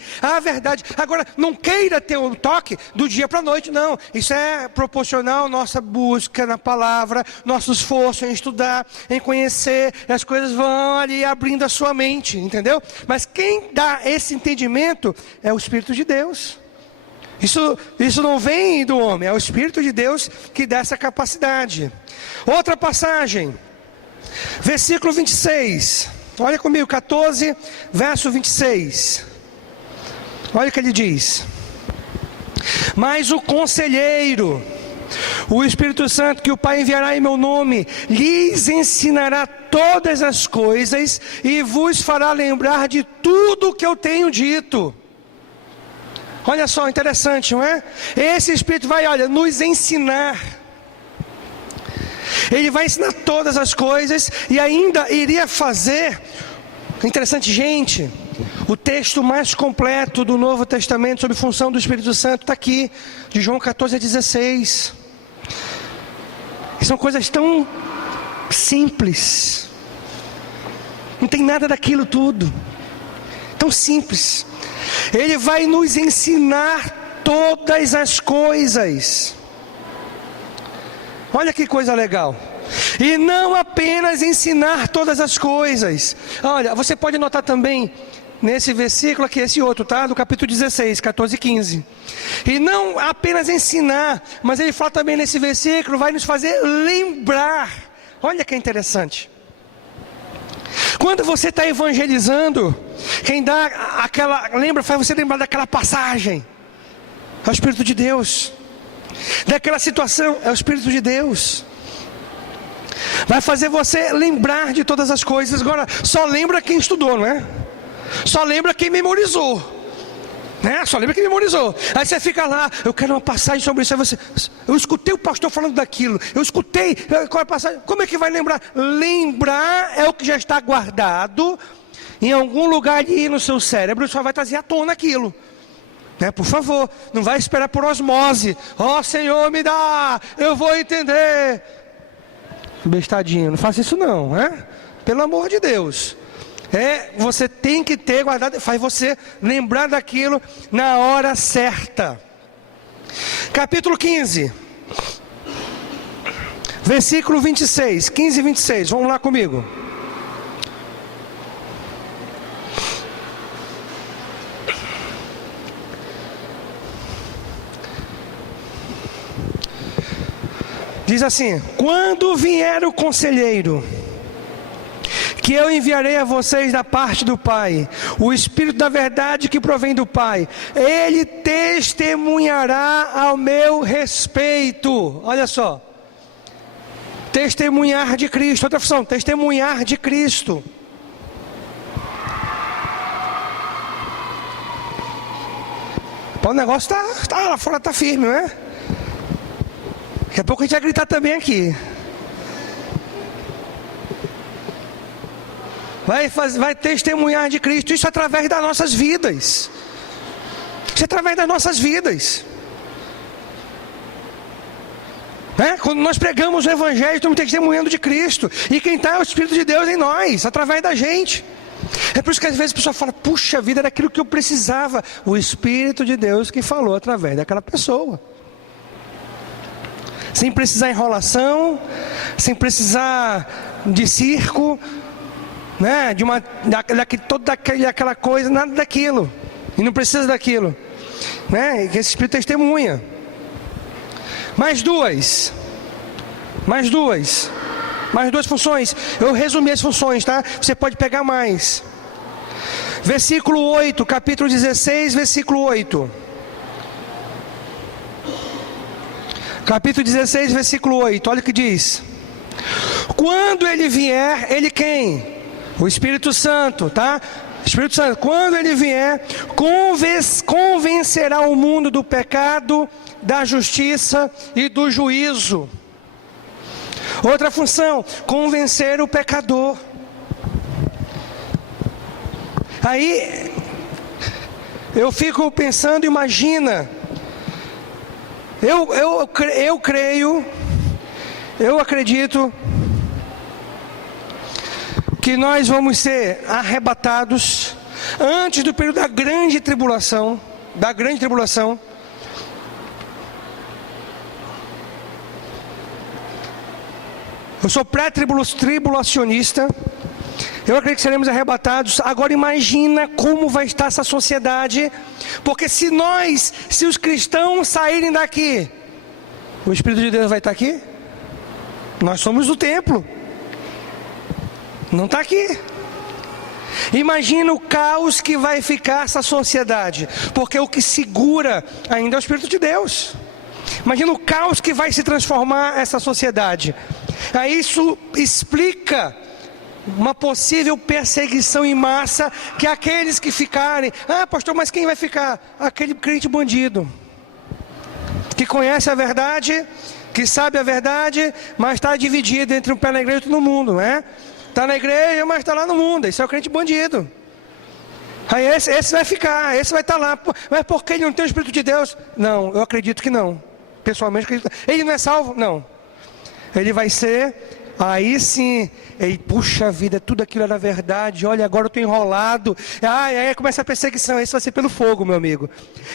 Agora, não queira ter o toque do dia para a noite, não. Isso é proporcional à nossa busca na palavra, nosso esforço em estudar, em conhecer. As coisas vão ali abrindo a sua mente, entendeu? Mas quem dá esse entendimento é o Espírito de Deus. Isso não vem do homem, é o Espírito de Deus que dá essa capacidade. Outra passagem, versículo 26, olha comigo, 14, verso 26, olha o que ele diz: mas o conselheiro, o Espírito Santo que o Pai enviará em meu nome, lhes ensinará todas as coisas e vos fará lembrar de tudo o que eu tenho dito. Olha só, interessante, não é? Esse Espírito vai, nos ensinar. Ele vai ensinar todas as coisas e ainda iria fazer. Interessante, gente. O texto mais completo do Novo Testamento sobre função do Espírito Santo está aqui, de João 14 a 16. E são coisas tão simples. Não tem nada daquilo tudo. Tão simples. Ele vai nos ensinar todas as coisas. Olha que coisa legal. E não apenas ensinar todas as coisas. Olha, você pode notar também nesse versículo aqui, esse outro, tá? Do capítulo 16, 14 e 15. E não apenas ensinar, mas ele fala também nesse versículo, vai nos fazer lembrar. Olha que interessante. Quando você está evangelizando, quem dá faz você lembrar daquela passagem. É o Espírito de Deus. Daquela situação, é o Espírito de Deus. Vai fazer você lembrar de todas as coisas. Agora, só lembra quem estudou, não é? Só lembra quem memorizou, né? Só lembra quem memorizou. Aí você fica lá, eu quero uma passagem sobre isso. Aí eu escutei o pastor falando daquilo. Eu escutei, qual é a passagem? Como é que vai lembrar? Lembrar é o que já está guardado em algum lugar ali no seu cérebro. Só vai trazer à tona aquilo. Por favor, não vai esperar por osmose. Senhor, me dá, eu vou entender. Bestadinho, não faça isso não, né? Pelo amor de Deus. Você tem que ter guardado, faz você lembrar daquilo na hora certa. Capítulo 15, versículo 26, 15 e 26, vamos lá comigo. Diz assim: quando vier o conselheiro, que eu enviarei a vocês da parte do Pai, o Espírito da verdade que provém do Pai. Ele testemunhará ao meu respeito. Olha só. Testemunhar de Cristo. Outra função, testemunhar de Cristo. O negócio tá lá fora, tá firme, não é? Daqui a pouco a gente vai gritar também aqui. Vai testemunhar de Cristo. Isso através das nossas vidas. Isso é através das nossas vidas. Quando nós pregamos o Evangelho, estamos testemunhando de Cristo. E quem está é o Espírito de Deus em nós, através da gente. É por isso que às vezes a pessoa fala: puxa vida, era aquilo que eu precisava. O Espírito de Deus que falou através daquela pessoa. Sem precisar de enrolação, sem precisar de circo, né? Toda aquela coisa, nada daquilo. E não precisa daquilo, né? Que esse Espírito testemunha. Mais duas funções. Eu resumi as funções, tá? Você pode pegar mais. Versículo 8, capítulo 16, versículo 8. Capítulo 16, versículo 8. Olha o que diz. Quando ele vier, ele quem? O Espírito Santo, tá? Espírito Santo, quando ele vier, convencerá o mundo do pecado, da justiça e do juízo. Outra função, convencer o pecador. Aí eu fico pensando, imagina, eu acredito que nós vamos ser arrebatados antes do período da grande tribulação, Eu sou pré-tribulacionista. Eu acredito que seremos arrebatados. Agora imagina como vai estar essa sociedade. Porque se os cristãos saírem daqui, o Espírito de Deus vai estar aqui? Nós somos o templo. Não está aqui. Imagina o caos que vai ficar essa sociedade. Porque o que segura ainda é o Espírito de Deus. Imagina o caos que vai se transformar essa sociedade. Aí isso explica uma possível perseguição em massa, que aqueles que ficarem, pastor, mas quem vai ficar? Aquele crente bandido, que conhece a verdade, que sabe a verdade, mas está dividido entre um pé na igreja e outro no mundo, né? Está na igreja, mas está lá no mundo. Esse é o crente bandido. Aí esse vai ficar, esse vai estar lá. Mas por que ele não tem o Espírito de Deus? Não, eu acredito que não. Pessoalmente acredito. Ele não é salvo? Não. Ele vai ser, aí sim, ele, puxa vida, tudo aquilo era verdade, olha, agora eu estou enrolado. Aí começa a perseguição. Esse vai ser pelo fogo, meu amigo.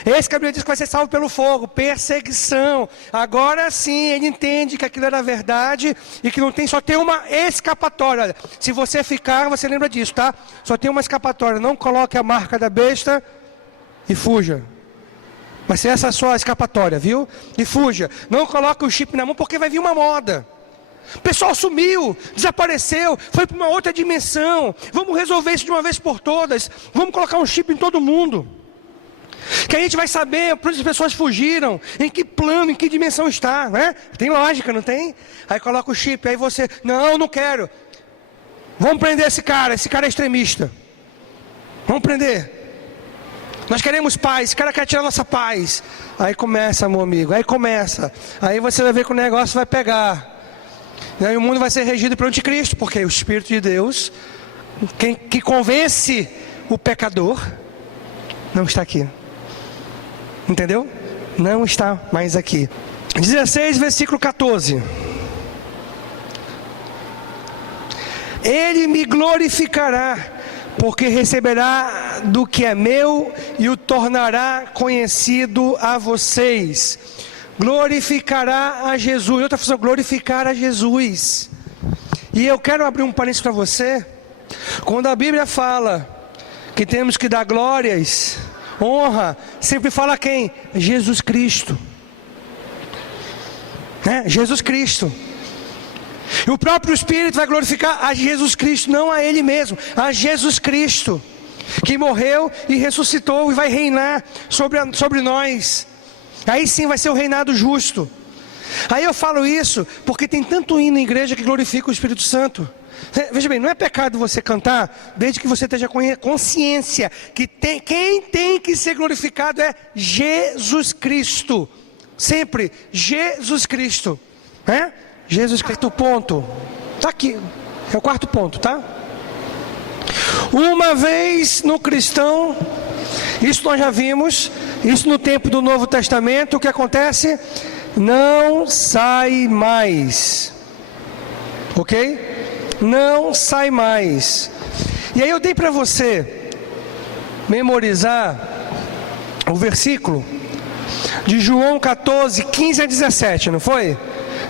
Esse que a Bíblia diz que vai ser salvo pelo fogo, perseguição. Agora sim, ele entende que aquilo era verdade e que só tem uma escapatória. Olha, se você ficar, você lembra disso, tá? Só tem uma escapatória. Não coloque a marca da besta e fuja. Vai ser essa a sua escapatória, viu? E fuja. Não coloque o chip na mão, porque vai vir uma moda. O pessoal sumiu, desapareceu, foi para uma outra dimensão. Vamos resolver isso de uma vez por todas. Vamos colocar um chip em todo mundo. Que a gente vai saber para onde as pessoas fugiram, em que plano, em que dimensão está, né? Tem lógica, não tem? Aí coloca o chip, aí você, não quero. Vamos prender esse cara é extremista. Vamos prender. Nós queremos paz, esse cara quer tirar nossa paz. Aí começa, meu amigo, aí você vai ver que o negócio vai pegar. E aí o mundo vai ser regido pelo anticristo, porque o Espírito de Deus, que convence o pecador, não está aqui. Entendeu? Não está mais aqui. 16, versículo 14. Ele me glorificará, porque receberá do que é meu e o tornará conhecido a vocês. Glorificará a Jesus. Outra função, glorificar a Jesus. E eu quero abrir um parênteses para você. Quando a Bíblia fala que temos que dar glórias, honra, sempre fala quem? Jesus Cristo. Jesus Cristo. E o próprio Espírito vai glorificar a Jesus Cristo, não a Ele mesmo, a Jesus Cristo, que morreu e ressuscitou e vai reinar sobre nós. Aí sim vai ser o reinado justo. Aí eu falo isso porque tem tanto hino na igreja que glorifica o Espírito Santo. Veja bem, não é pecado você cantar, desde que você esteja com consciência que quem tem que ser glorificado é Jesus Cristo. Sempre Jesus Cristo. Jesus Cristo, ponto. Está aqui, é o quarto ponto, tá? Uma vez no cristão, isso nós já vimos, isso no tempo do Novo Testamento, o que acontece? Não sai mais. Ok? Não sai mais. E aí eu dei para você memorizar o versículo de João 14, 15 a 17, não foi?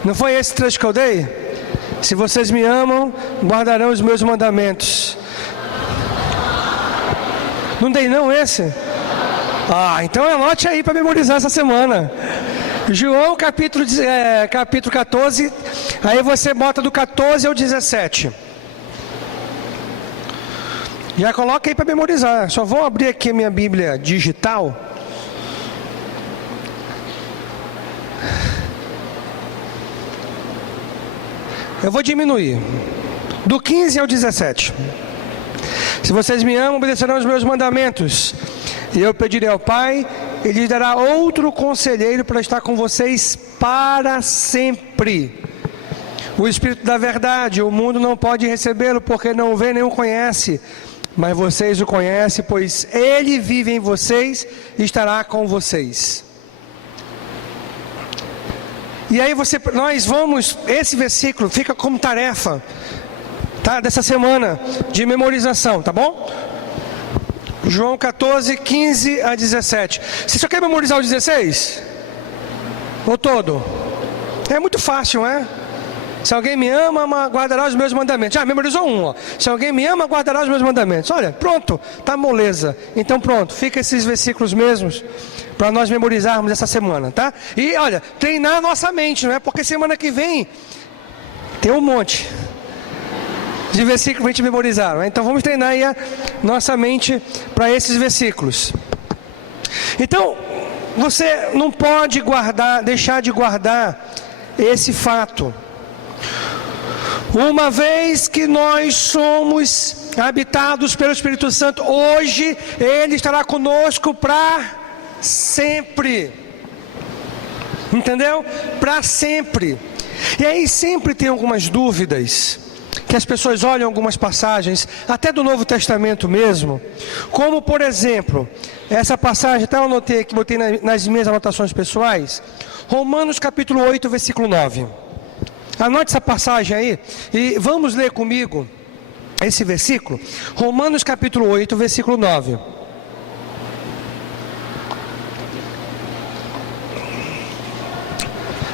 Não foi esse trecho que eu dei? Se vocês me amam, guardarão os meus mandamentos. Não dei não esse? Então anote aí para memorizar essa semana. João capítulo 14, aí você bota do 14 ao 17. Já coloca aí para memorizar. Só vou abrir aqui a minha Bíblia digital. Eu vou diminuir do 15 ao 17. Se vocês me amam, obedecerão os meus mandamentos. E eu pedirei ao Pai, Ele lhes dará outro conselheiro para estar com vocês para sempre. O Espírito da verdade, o mundo não pode recebê-lo porque não o vê nem o conhece. Mas vocês o conhecem, pois Ele vive em vocês e estará com vocês. E aí esse versículo fica como tarefa, tá? Dessa semana de memorização, tá bom? João 14, 15 a 17. Você só quer memorizar o 16? Ou todo? É muito fácil, não é? Se alguém me ama, guardará os meus mandamentos. Memorizou um, ó. Se alguém me ama, guardará os meus mandamentos. Olha, pronto, tá moleza. Então pronto, fica esses versículos mesmos para nós memorizarmos essa semana, tá? E olha, treinar a nossa mente, não é? Porque semana que vem tem um monte de versículos para a gente memorizar, não é? Então vamos treinar aí a nossa mente para esses versículos. Então, você não pode deixar de guardar esse fato. Uma vez que nós somos habitados pelo Espírito Santo, hoje Ele estará conosco para sempre. Entendeu? Para sempre. E aí sempre tem algumas dúvidas, que as pessoas olham algumas passagens, até do Novo Testamento mesmo, como por exemplo, essa passagem, até eu anotei aqui, botei nas minhas anotações pessoais, Romanos capítulo 8, versículo 9. Anote essa passagem aí e vamos ler comigo esse versículo. Romanos capítulo 8, versículo 9.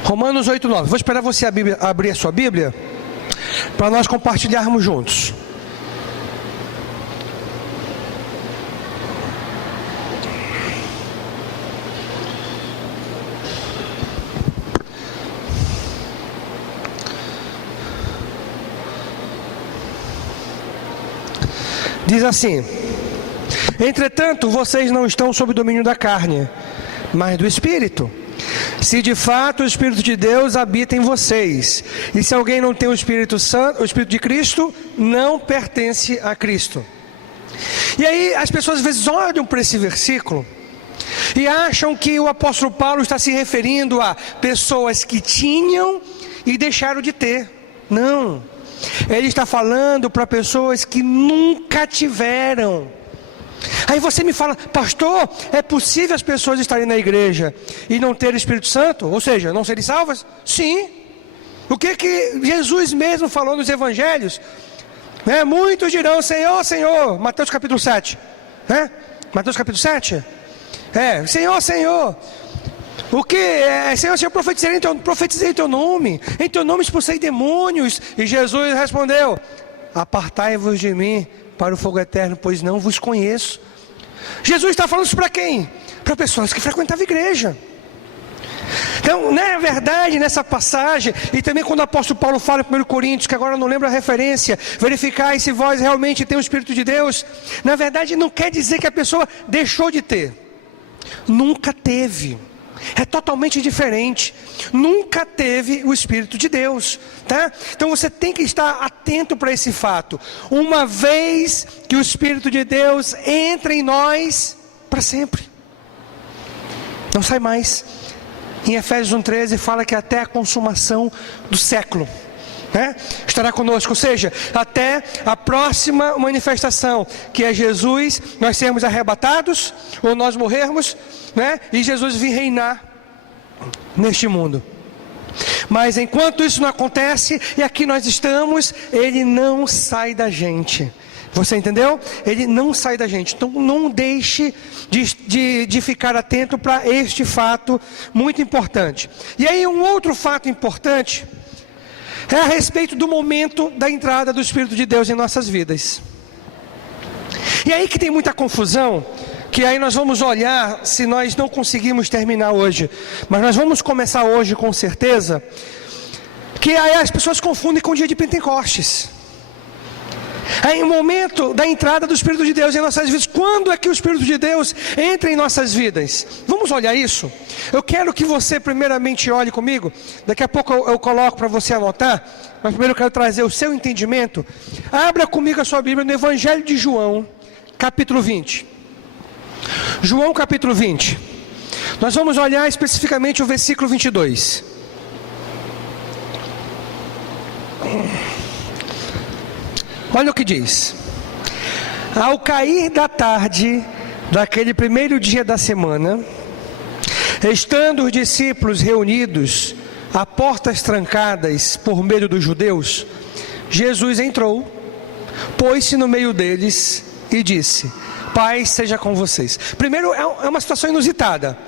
Romanos 8, 9. Vou esperar você abrir a sua Bíblia para nós compartilharmos juntos. Diz assim: entretanto, vocês não estão sob o domínio da carne, mas do Espírito. Se de fato o Espírito de Deus habita em vocês. E se alguém não tem o Espírito Santo, o Espírito de Cristo, não pertence a Cristo. E aí as pessoas às vezes olham para esse versículo e acham que o apóstolo Paulo está se referindo a pessoas que tinham e deixaram de ter. Não. Ele está falando para pessoas que nunca tiveram. Aí você me fala: pastor, é possível as pessoas estarem na igreja e não terem o Espírito Santo? Ou seja, não serem salvas? Sim. O que Jesus mesmo falou nos evangelhos? Muitos dirão: Senhor, Senhor. Mateus capítulo 7. Mateus capítulo 7. Senhor, Senhor. O que? Senhor, eu profetizei em teu nome. Em teu nome expulsei demônios. E Jesus respondeu: apartai-vos de mim para o fogo eterno, pois não vos conheço. Jesus está falando isso para quem? Para pessoas que frequentavam a igreja. Então, na verdade, nessa passagem, e também quando o apóstolo Paulo fala em 1 Coríntios, que agora eu não lembro a referência, verificar se vós realmente tem o Espírito de Deus, na verdade não quer dizer que a pessoa deixou de ter. Nunca teve. É totalmente diferente. Nunca teve o Espírito de Deus, tá? Então você tem que estar atento para esse fato. Uma vez que o Espírito de Deus entra em nós, para sempre. Não sai mais. Em Efésios 1,13 fala que até a consumação do século, né, estará conosco, ou seja, até a próxima manifestação, que é Jesus, nós sermos arrebatados, ou nós morrermos, né, e Jesus vir reinar neste mundo. Mas enquanto isso não acontece, e aqui nós estamos, Ele não sai da gente. Você entendeu? Ele não sai da gente. Então não deixe de ficar atento para este fato muito importante. E aí um outro fato importante é a respeito do momento da entrada do Espírito de Deus em nossas vidas. E aí que tem muita confusão, que aí nós vamos olhar, se nós não conseguimos terminar hoje, mas nós vamos começar hoje com certeza, que aí as pessoas confundem com o dia de Pentecostes. Aí o momento da entrada do Espírito de Deus em nossas vidas. Quando é que o Espírito de Deus entra em nossas vidas? Vamos olhar isso? Eu quero que você primeiramente olhe comigo. Daqui a pouco eu coloco para você anotar. Mas primeiro eu quero trazer o seu entendimento. Abra comigo a sua Bíblia no Evangelho de João, capítulo 20. João capítulo 20. Nós vamos olhar especificamente o versículo 22. Olha o que diz: ao cair da tarde daquele primeiro dia da semana, estando os discípulos reunidos a portas trancadas por medo dos judeus, Jesus entrou, pôs-se no meio deles e disse: paz seja com vocês. Primeiro, é uma situação inusitada.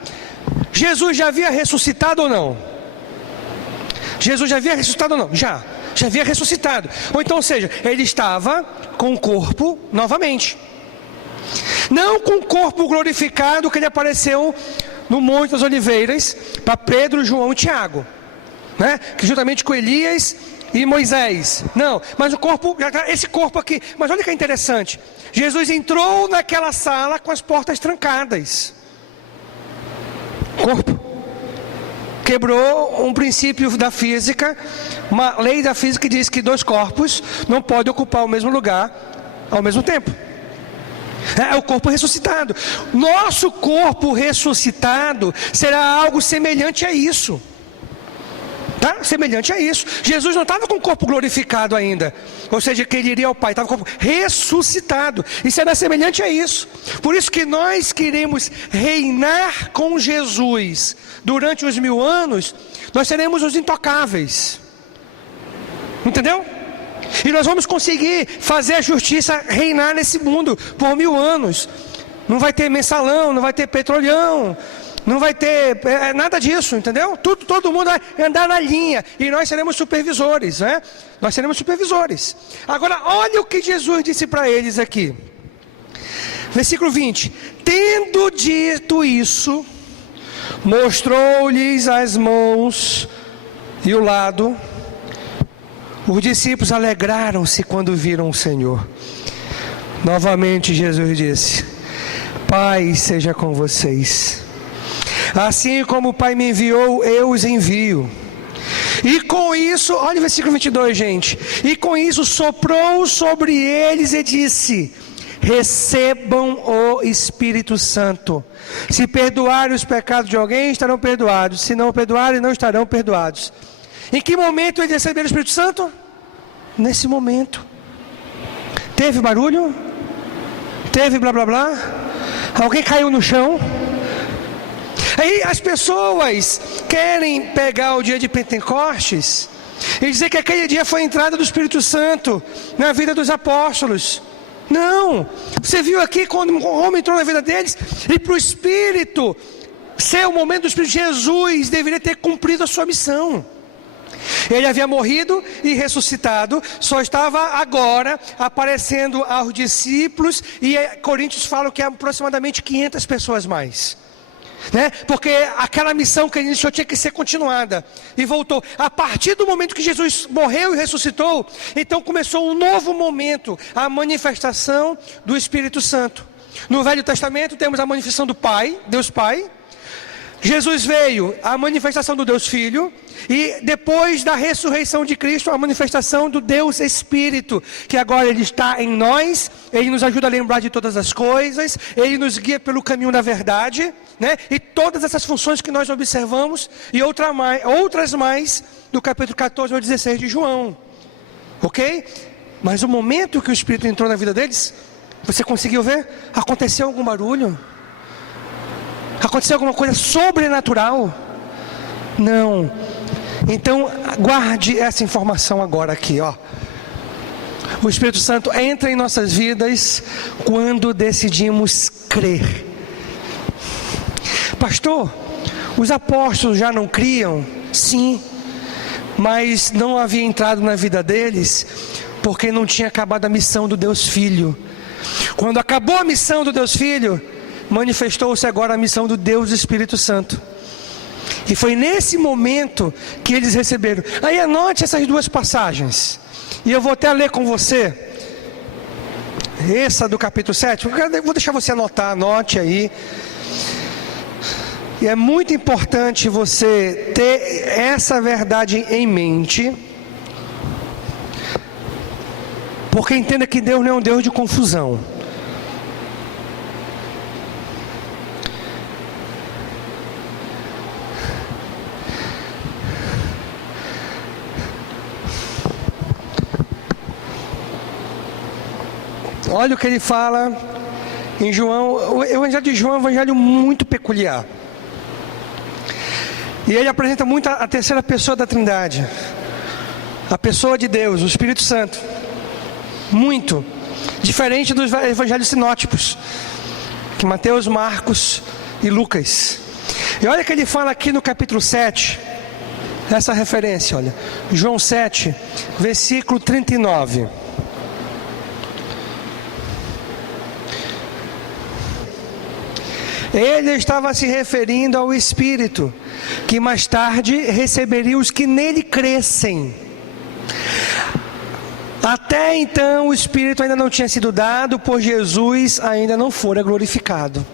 Jesus já havia ressuscitado ou não? Jesus já havia ressuscitado ou não? Já havia ressuscitado. Ou então, ou seja, ele estava com o corpo novamente. Não com o corpo glorificado que ele apareceu no Monte das Oliveiras para Pedro, João e Tiago, né? Que juntamente com Elias e Moisés. Não, mas o corpo, esse corpo aqui. Mas olha que é interessante. Jesus entrou naquela sala com as portas trancadas. Corpo. Quebrou um princípio da física, uma lei da física que diz que dois corpos não podem ocupar o mesmo lugar ao mesmo tempo. É o corpo ressuscitado. Nosso corpo ressuscitado será algo semelhante a isso. Tá? Semelhante a isso. Jesus não estava com o corpo glorificado ainda, ou seja, que ele iria ao Pai, estava com o corpo ressuscitado, e será semelhante a isso. Por isso que nós queremos reinar com Jesus durante os 1000 anos. Nós seremos os intocáveis, entendeu? E nós vamos conseguir fazer a justiça reinar nesse mundo por 1000 anos. Não vai ter mensalão, não vai ter petrolhão, não vai ter nada disso, entendeu? Todo mundo vai andar na linha, e nós seremos supervisores, né? Nós seremos supervisores. Agora, olha o que Jesus disse para eles aqui. Versículo 20. Tendo dito isso, mostrou-lhes as mãos e o lado. Os discípulos alegraram-se quando viram o Senhor. Novamente Jesus disse: paz seja com vocês. Assim como o Pai me enviou, eu os envio. E com isso, olha o versículo 22, gente. E com isso soprou sobre eles e disse: recebam o Espírito Santo. Se perdoarem os pecados de alguém, estarão perdoados. Se não perdoarem, não estarão perdoados. Em que momento eles receberam o Espírito Santo? Nesse momento. Teve barulho? Teve blá blá blá? Alguém caiu no chão? Aí as pessoas querem pegar o dia de Pentecostes e dizer que aquele dia foi a entrada do Espírito Santo na vida dos apóstolos. Não, você viu aqui quando o homem entrou na vida deles, e para o Espírito ser o momento do Espírito, Jesus deveria ter cumprido a sua missão. Ele havia morrido e ressuscitado, só estava agora aparecendo aos discípulos, e Coríntios falam que é aproximadamente 500 pessoas mais. né? Porque aquela missão que ele iniciou tinha que ser continuada. E voltou. A partir do momento que Jesus morreu e ressuscitou, então começou um novo momento, a manifestação do Espírito Santo. No Velho Testamento temos a manifestação do Pai, Deus Pai. Jesus veio, a manifestação do Deus Filho, e depois da ressurreição de Cristo, a manifestação do Deus Espírito, que agora Ele está em nós, Ele nos ajuda a lembrar de todas as coisas, Ele nos guia pelo caminho da verdade, né? E todas essas funções que nós observamos, e outras mais, do capítulo 14 ao 16 de João, ok? Mas o momento que o Espírito entrou na vida deles, você conseguiu ver? Aconteceu algum barulho? Aconteceu alguma coisa sobrenatural? Não. Então, guarde essa informação agora aqui, ó. O Espírito Santo entra em nossas vidas quando decidimos crer. Pastor, os apóstolos já não criam? Sim, mas não havia entrado na vida deles porque não tinha acabado a missão do Deus Filho. Quando acabou a missão do Deus Filho, manifestou-se agora a missão do Deus Espírito Santo. E foi nesse momento que eles receberam. Aí anote essas duas passagens. E eu vou até ler com você. Essa do capítulo 7. Vou deixar você anotar, anote aí. E é muito importante você ter essa verdade em mente. Porque entenda que Deus não é um Deus de confusão. Olha o que ele fala em João. O Evangelho de João é um evangelho muito peculiar. E ele apresenta muito a terceira pessoa da Trindade. A pessoa de Deus, o Espírito Santo. Muito. Diferente dos evangelhos sinóticos. Que Mateus, Marcos e Lucas. E olha o que ele fala aqui no capítulo 7. Essa referência, olha. João 7, versículo 39. Ele estava se referindo ao Espírito, que mais tarde receberia os que nele crescem. Até então o Espírito ainda não tinha sido dado, por Jesus ainda não fora glorificado.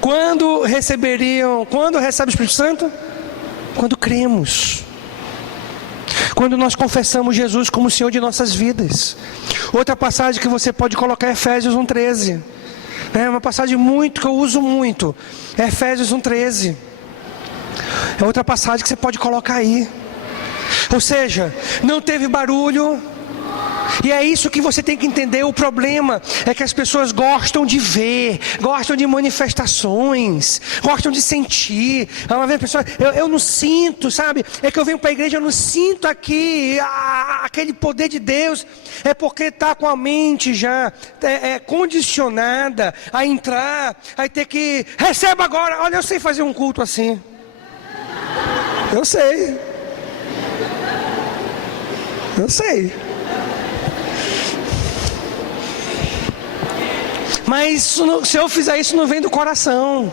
Quando recebe o Espírito Santo? Quando cremos. Quando nós confessamos Jesus como o Senhor de nossas vidas. Outra passagem que você pode colocar é Efésios 1:13. É uma passagem que eu uso muito. Efésios 1:13. É outra passagem que você pode colocar aí. Ou seja, não teve barulho. E é isso que você tem que entender. O problema é que as pessoas gostam de ver, gostam de manifestações, gostam de sentir. Uma vez a pessoa, eu não sinto, sabe? É que eu venho para a igreja, eu não sinto aqui aquele poder de Deus. É porque está com a mente já condicionada a entrar, aí ter que, receba agora. Olha, eu sei fazer um culto assim. Eu sei. Mas se eu fizer isso, não vem do coração.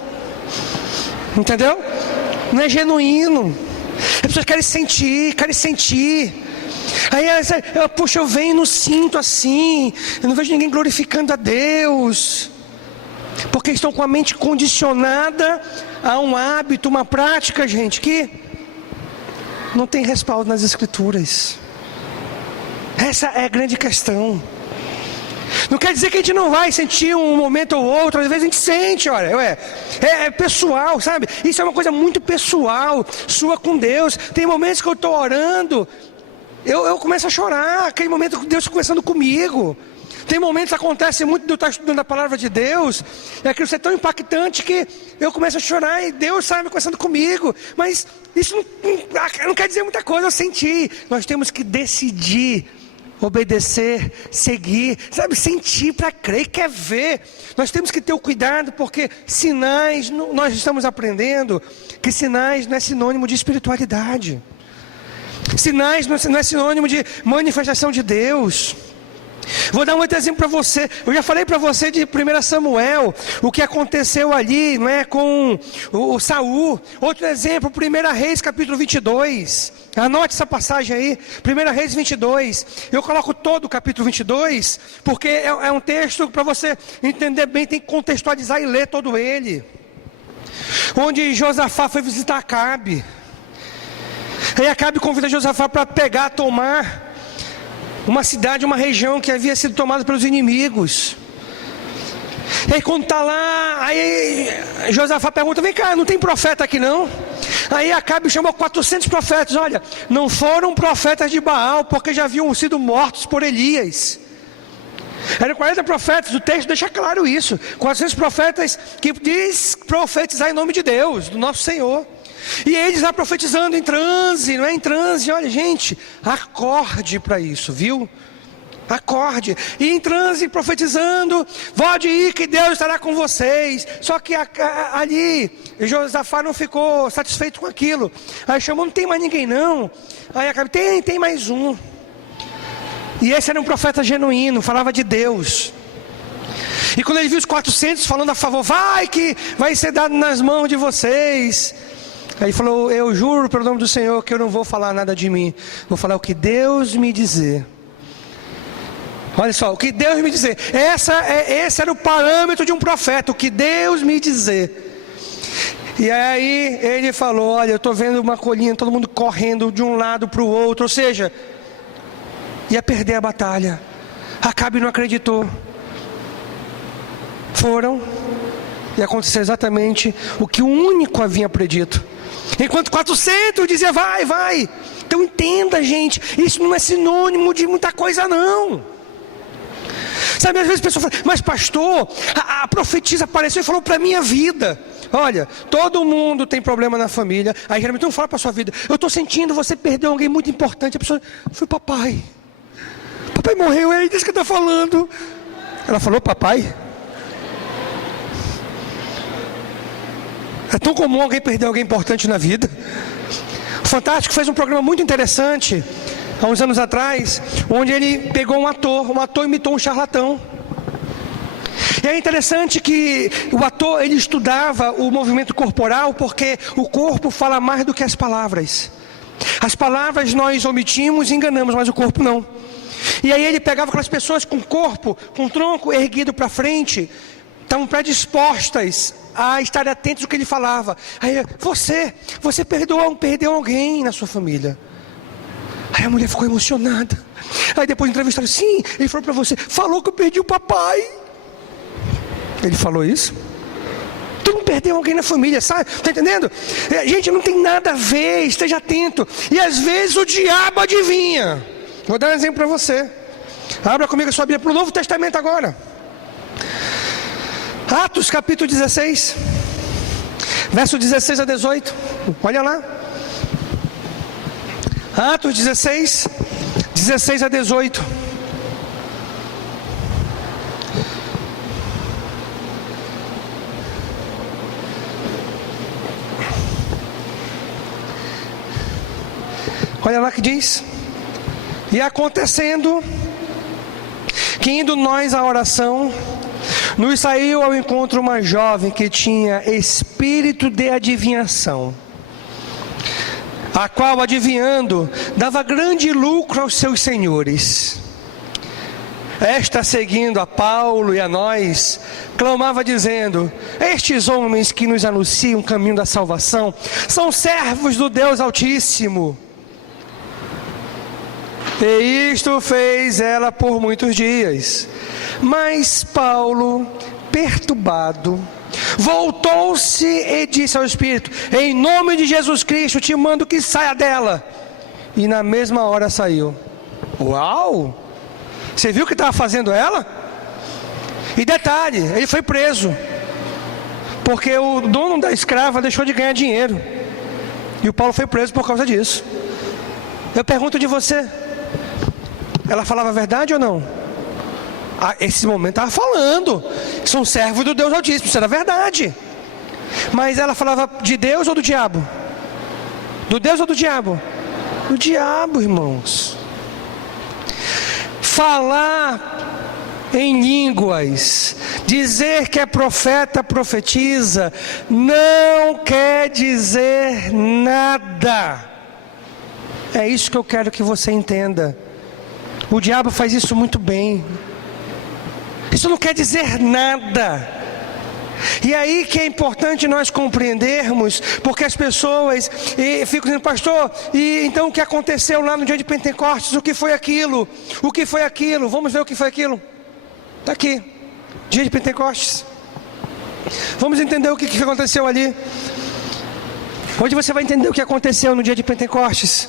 Entendeu? Não é genuíno. As pessoas querem sentir. Aí, puxa, eu venho e não sinto assim. Eu não vejo ninguém glorificando a Deus. Porque estão com a mente condicionada a um hábito, uma prática, gente, que não tem respaldo nas Escrituras. Essa é a grande questão. Não quer dizer que a gente não vai sentir um momento ou outro. Às vezes a gente sente, olha, é pessoal, sabe? Isso é uma coisa muito pessoal, sua com Deus. Tem momentos que eu estou orando, eu começo a chorar. Aquele momento que Deus está conversando comigo. Tem momentos que acontece muito de eu estar estudando a palavra de Deus, é aquilo ser tão impactante que eu começo a chorar e Deus sai conversando comigo. Mas isso não quer dizer muita coisa, eu senti. Nós temos que decidir, obedecer, seguir, sabe, sentir para crer, quer ver. Nós temos que ter o cuidado, porque sinais, nós estamos aprendendo que sinais não é sinônimo de espiritualidade. Sinais não é sinônimo de manifestação de Deus. Vou dar um outro exemplo para você. Eu já falei para você de 1 Samuel, o que aconteceu ali, não é, com o Saul. Outro exemplo, 1 Reis capítulo 22. Anote essa passagem aí, 1 Reis 22. Eu coloco todo o capítulo 22, porque é um texto para você entender bem, tem que contextualizar e ler todo ele. Onde Josafá foi visitar Acabe. Aí Acabe convida Josafá para tomar uma cidade, uma região que havia sido tomada pelos inimigos. E aí quando está lá, aí Josafá pergunta, vem cá, não tem profeta aqui não? Aí Acabe chamou 400 profetas, olha, não foram profetas de Baal, porque já haviam sido mortos por Elias. Eram 40 profetas, o texto deixa claro isso, 400 profetas que diz profetizar em nome de Deus, do nosso Senhor. E eles lá profetizando em transe, não é em transe, olha gente, acorde para isso, viu? Acorde, e em transe profetizando, pode ir que Deus estará com vocês. Só que ali, Josafá não ficou satisfeito com aquilo, aí chamou, não tem mais ninguém não. Aí acaba, tem mais um. E esse era um profeta genuíno, falava de Deus. E quando ele viu os 400 falando a favor, que vai ser dado nas mãos de vocês. Aí ele falou, eu juro pelo nome do Senhor que eu não vou falar nada de mim, vou falar o que Deus me dizer. Olha só, o que Deus me dizer. Esse era o parâmetro de um profeta, o que Deus me dizer. E aí ele falou, olha, eu estou vendo uma colina, todo mundo correndo de um lado para o outro, ou seja, ia perder a batalha. Acabe não acreditou. Foram, e aconteceu exatamente o que o único havia predito. Enquanto 400 dizia, vai. Então entenda, gente, isso não é sinônimo de muita coisa não. Sabe, às vezes a pessoa fala, mas pastor, a profetisa apareceu e falou para a minha vida. Olha, todo mundo tem problema na família. Aí geralmente não fala para a sua vida, eu estou sentindo você perdeu alguém muito importante. A pessoa, foi papai morreu, é isso que está falando. Ela falou, papai? É tão comum alguém perder alguém importante na vida. O Fantástico fez um programa muito interessante há uns anos atrás, onde ele pegou um ator imitou um charlatão. E é interessante que o ator, ele estudava o movimento corporal, porque o corpo fala mais do que as palavras. As palavras nós omitimos e enganamos, mas o corpo não. E aí ele pegava aquelas pessoas com corpo, com tronco erguido para frente, estavam predispostas a estar atentos ao que ele falava. Aí, você perdeu alguém na sua família. Aí a mulher ficou emocionada. Aí depois entrevistaram, sim, ele falou para você, falou que eu perdi o papai. Ele falou isso? Tu não perdeu alguém na família, sabe? Está entendendo? Gente, não tem nada a ver, esteja atento. E às vezes o diabo adivinha. Vou dar um exemplo para você. Abra comigo a sua Bíblia para o Novo Testamento agora. Atos capítulo 16, verso 16 a 18. Olha lá. Atos 16, 16 a 18. Olha lá que diz. E acontecendo que indo nós à oração, nos saiu ao encontro uma jovem que tinha espírito de adivinhação, a qual, adivinhando, dava grande lucro aos seus senhores. Esta, seguindo a Paulo e a nós, clamava dizendo, estes homens que nos anunciam o caminho da salvação, são servos do Deus Altíssimo. E isto fez ela por muitos dias. Mas Paulo, perturbado, voltou-se e disse ao Espírito, em nome de Jesus Cristo te mando que saia dela. E na mesma hora saiu. Uau! Você viu o que estava fazendo ela? E detalhe, ele foi preso, porque o dono da escrava deixou de ganhar dinheiro. E o Paulo foi preso por causa disso. Eu pergunto de você, ela falava a verdade ou não? Esse momento estava falando, são servos do Deus Altíssimo, isso era verdade. Mas ela falava de Deus ou do diabo? Do Deus ou do diabo? Do diabo, irmãos. falar em línguas, dizer que é profeta, profetiza, não quer dizer nada. É isso que eu quero que você entenda. O diabo faz isso muito bem. Isso não quer dizer nada. E aí que é importante nós compreendermos, porque as pessoas ficam dizendo, pastor, e então o que aconteceu lá no dia de Pentecostes? O que foi aquilo? O que foi aquilo? Vamos ver o que foi aquilo. Está aqui, dia de Pentecostes. Vamos entender o que aconteceu ali. Hoje você vai entender o que aconteceu no dia de Pentecostes.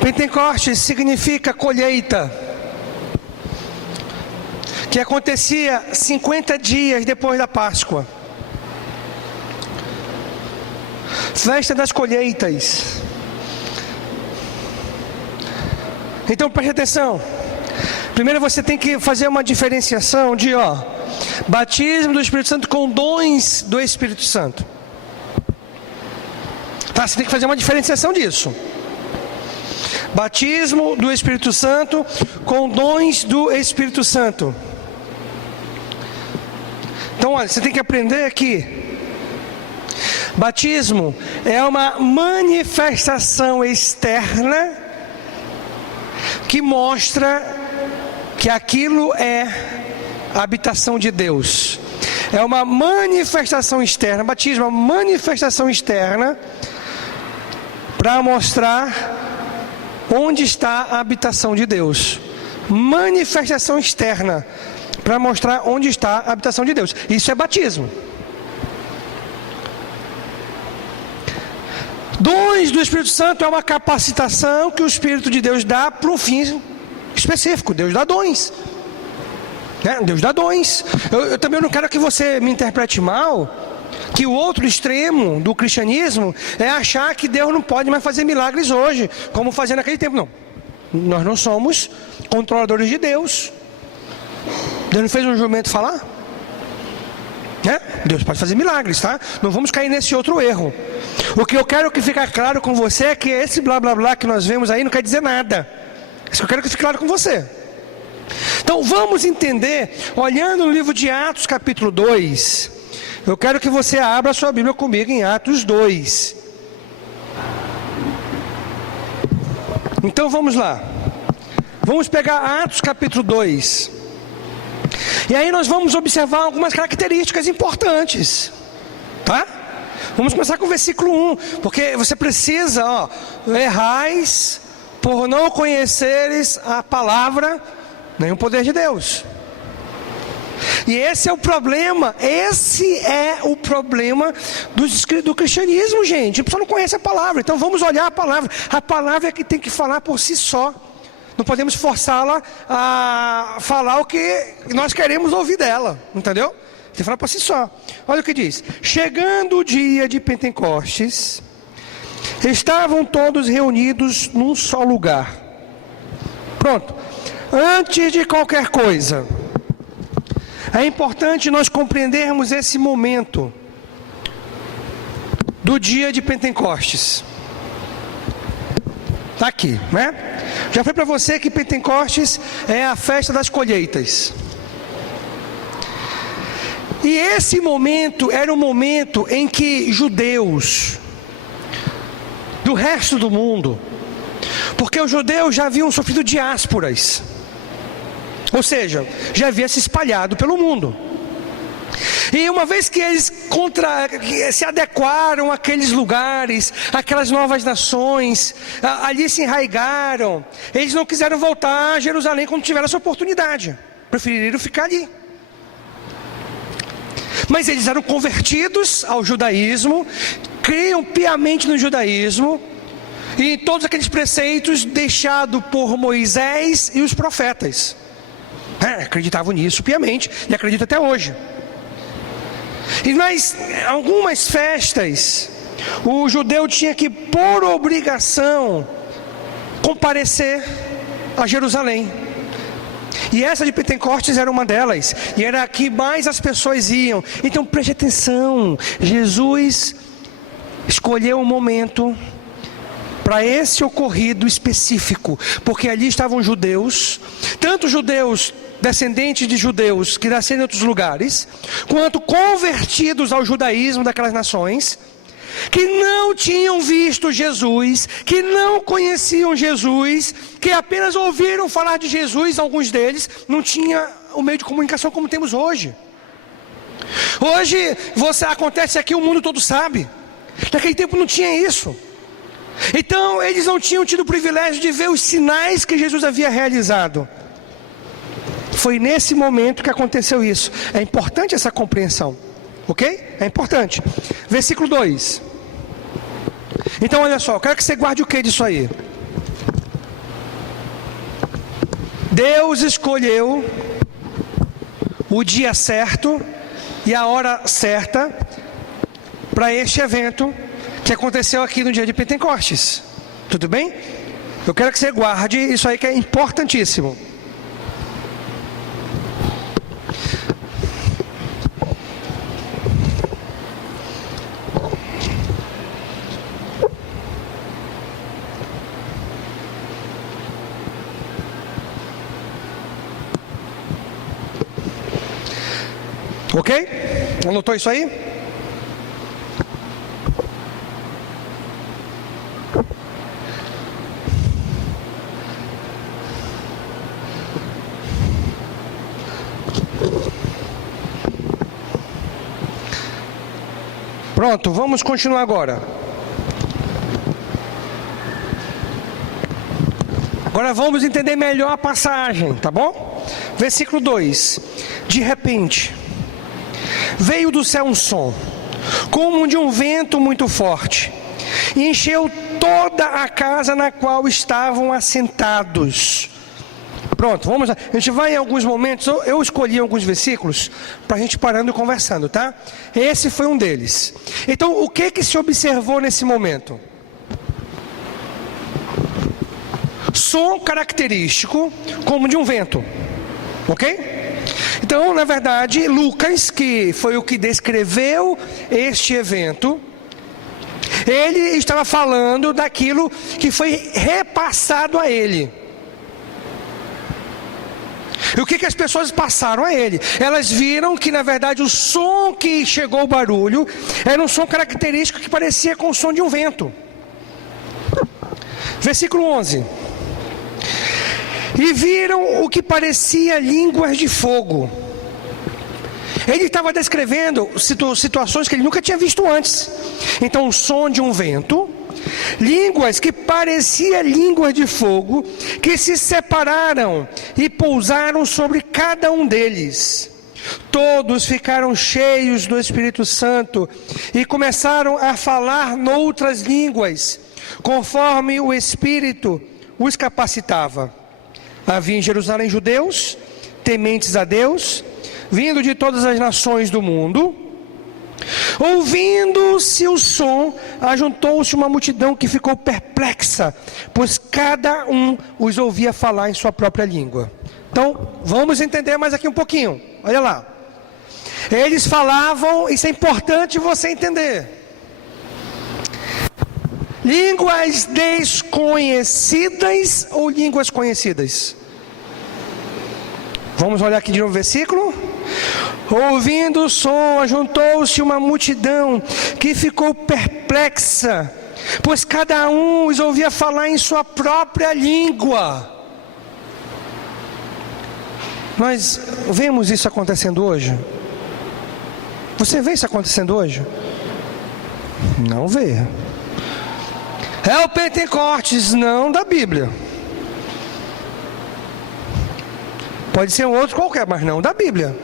Pentecostes significa colheita, que acontecia 50 dias depois da Páscoa. Festa das colheitas. Então preste atenção. Primeiro você tem que fazer uma diferenciação de batismo do Espírito Santo com dons do Espírito Santo. Tá? Você tem que fazer uma diferenciação disso. Batismo do Espírito Santo com dons do Espírito Santo. Então olha, você tem que aprender que batismo é uma manifestação externa que mostra que aquilo é a habitação de Deus. É uma manifestação externa. Batismo é uma manifestação externa para mostrar onde está a habitação de Deus. Manifestação externa para mostrar onde está a habitação de Deus. Isso é batismo. Dons do Espírito Santo é uma capacitação que o Espírito de Deus dá para um fim específico. Deus dá dons. Deus dá dons. Eu também não quero que você me interprete mal, que o outro extremo do cristianismo é achar que Deus não pode mais fazer milagres hoje, como fazia naquele tempo. Não. Nós não somos controladores de Deus. Deus não fez um jumento falar? Deus pode fazer milagres, tá? Não vamos cair nesse outro erro. O que eu quero que fique claro com você é que esse blá blá blá que nós vemos aí não quer dizer nada. Isso que eu quero que fique claro com você. Então vamos entender, olhando no livro de Atos capítulo 2, eu quero que você abra a sua Bíblia comigo em Atos 2. Então vamos lá. Vamos pegar Atos capítulo 2. E aí nós vamos observar algumas características importantes, tá? Vamos começar com o versículo 1, porque você precisa, errais por não conheceres a palavra, nem o poder de Deus. E esse é o problema do cristianismo, gente. A pessoa não conhece a palavra, então vamos olhar a palavra. A palavra é que tem que falar por si só. Não podemos forçá-la a falar o que nós queremos ouvir dela, entendeu? Tem que falar por si só. Olha o que diz: chegando o dia de Pentecostes, estavam todos reunidos num só lugar. Pronto. Antes de qualquer coisa, é importante nós compreendermos esse momento do dia de Pentecostes. Está aqui, né? Já foi para você que Pentecostes é a festa das colheitas. E esse momento era um momento em que judeus do resto do mundo, porque os judeus já haviam sofrido diásporas, ou seja, já havia se espalhado pelo mundo. E uma vez que eles se adequaram àqueles lugares, aquelas novas nações, ali se enraigaram, eles não quiseram voltar a Jerusalém quando tiveram essa oportunidade, preferiram ficar ali. Mas eles eram convertidos ao judaísmo, criam piamente no judaísmo, e em todos aqueles preceitos deixados por Moisés e os profetas. Acreditavam nisso piamente, e acreditam até hoje. E nas algumas festas, o judeu tinha que, por obrigação, comparecer a Jerusalém. E essa de Pentecostes era uma delas, e era a que mais as pessoas iam. Então preste atenção, Jesus escolheu um momento para esse ocorrido específico, porque ali estavam judeus, tanto judeus descendentes de judeus que nasceram em outros lugares, quanto convertidos ao judaísmo daquelas nações, que não tinham visto Jesus, que não conheciam Jesus, que apenas ouviram falar de Jesus. Alguns deles não tinham o meio de comunicação como temos hoje. Hoje acontece aqui, o mundo todo sabe. Naquele tempo não tinha isso. Então eles não tinham tido o privilégio de ver os sinais que Jesus havia realizado. Foi nesse momento que aconteceu isso. É importante essa compreensão, ok? É importante. Versículo 2. Então olha só, eu quero que você guarde o que disso aí? Deus escolheu o dia certo e a hora certa para este evento que aconteceu aqui no dia de Pentecostes. Tudo bem? Eu quero que você guarde isso aí, que é importantíssimo. Ok? Anotou isso aí? Pronto, vamos continuar agora. Agora vamos entender melhor a passagem, tá bom? Versículo 2. De repente, veio do céu um som, como de um vento muito forte, e encheu toda a casa na qual estavam assentados. Pronto, vamos lá. A gente vai em alguns momentos, eu escolhi alguns versículos para a gente parando e conversando, tá? Esse foi um deles. Então, o que se observou nesse momento? Som característico, como de um vento, ok? Então, na verdade, Lucas, que foi o que descreveu este evento, ele estava falando daquilo que foi repassado a ele. E o que as pessoas passaram a ele? Elas viram que, na verdade, o som que chegou, o barulho, era um som característico que parecia com o som de um vento. Versículo 11. E viram o que parecia línguas de fogo. Ele estava descrevendo situações que ele nunca tinha visto antes. Então, o som de um vento, línguas que parecia línguas de fogo, que se separaram e pousaram sobre cada um deles. Todos ficaram cheios do Espírito Santo e começaram a falar noutras línguas, conforme o Espírito os capacitava. Havia em Jerusalém judeus, tementes a Deus, vindo de todas as nações do mundo. Ouvindo-se o som, ajuntou-se uma multidão que ficou perplexa, pois cada um os ouvia falar em sua própria língua. Então, vamos entender mais aqui um pouquinho. Olha lá. Eles falavam, isso é importante você entender. Línguas desconhecidas ou línguas conhecidas? Vamos olhar aqui de novo o versículo. Ouvindo o som, ajuntou-se uma multidão que ficou perplexa, pois cada um os ouvia falar em sua própria língua. Nós vemos isso acontecendo hoje? Você vê isso acontecendo hoje? Não vê. É o Pentecostes, não da Bíblia. Pode ser um outro qualquer, mas não da Bíblia.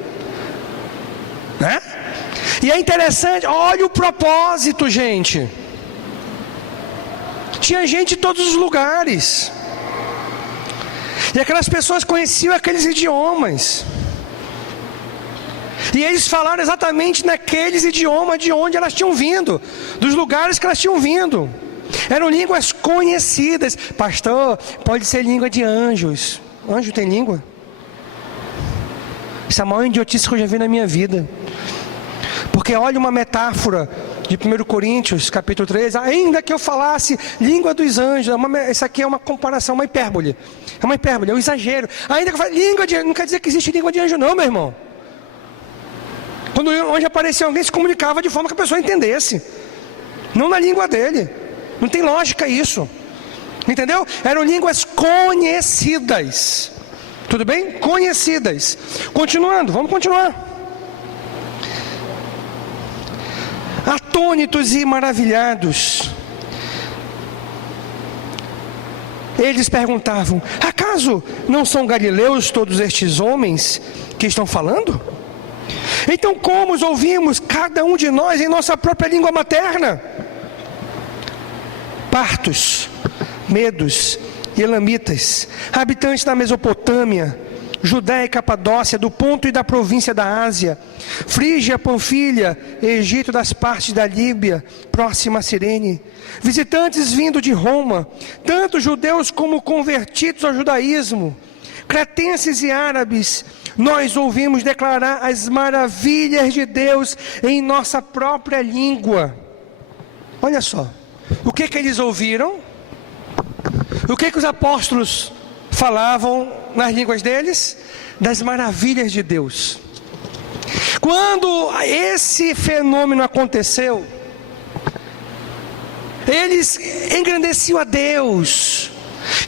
Né? E é interessante, olha o propósito, gente. Tinha gente de todos os lugares. E aquelas pessoas conheciam aqueles idiomas. E eles falaram exatamente naqueles idiomas de onde elas tinham vindo, dos lugares que elas tinham vindo. Eram línguas conhecidas. Pastor, pode ser língua de anjos. Anjo tem língua? Isso é a maior idiotice que eu já vi na minha vida. Porque olha uma metáfora de 1 Coríntios, capítulo 13, ainda que eu falasse língua dos anjos, isso aqui é uma comparação, uma hipérbole. É uma hipérbole, é um exagero. Ainda que eu fale língua de anjo, não quer dizer que existe língua de anjo não, meu irmão. Quando o anjo aparecia, alguém se comunicava de forma que a pessoa entendesse. Não na língua dele. Não tem lógica isso. Entendeu? Eram línguas conhecidas. Tudo bem? Conhecidas. Continuando, vamos continuar. Atônitos e maravilhados, eles perguntavam: acaso não são galileus todos estes homens que estão falando? Então como os ouvimos, cada um de nós, em nossa própria língua materna? Partos, medos, elamitas, habitantes da Mesopotâmia, Judéia e Capadócia, do Ponto e da província da Ásia, Frígia, Panfilha, Egito, das partes da Líbia, próxima a Cirene, visitantes vindo de Roma, tanto judeus como convertidos ao judaísmo, cretenses e árabes, nós ouvimos declarar as maravilhas de Deus em nossa própria língua. Olha só, o que eles ouviram? O que os apóstolos falavam nas línguas deles? Das maravilhas de Deus. Quando esse fenômeno aconteceu, eles engrandeciam a Deus,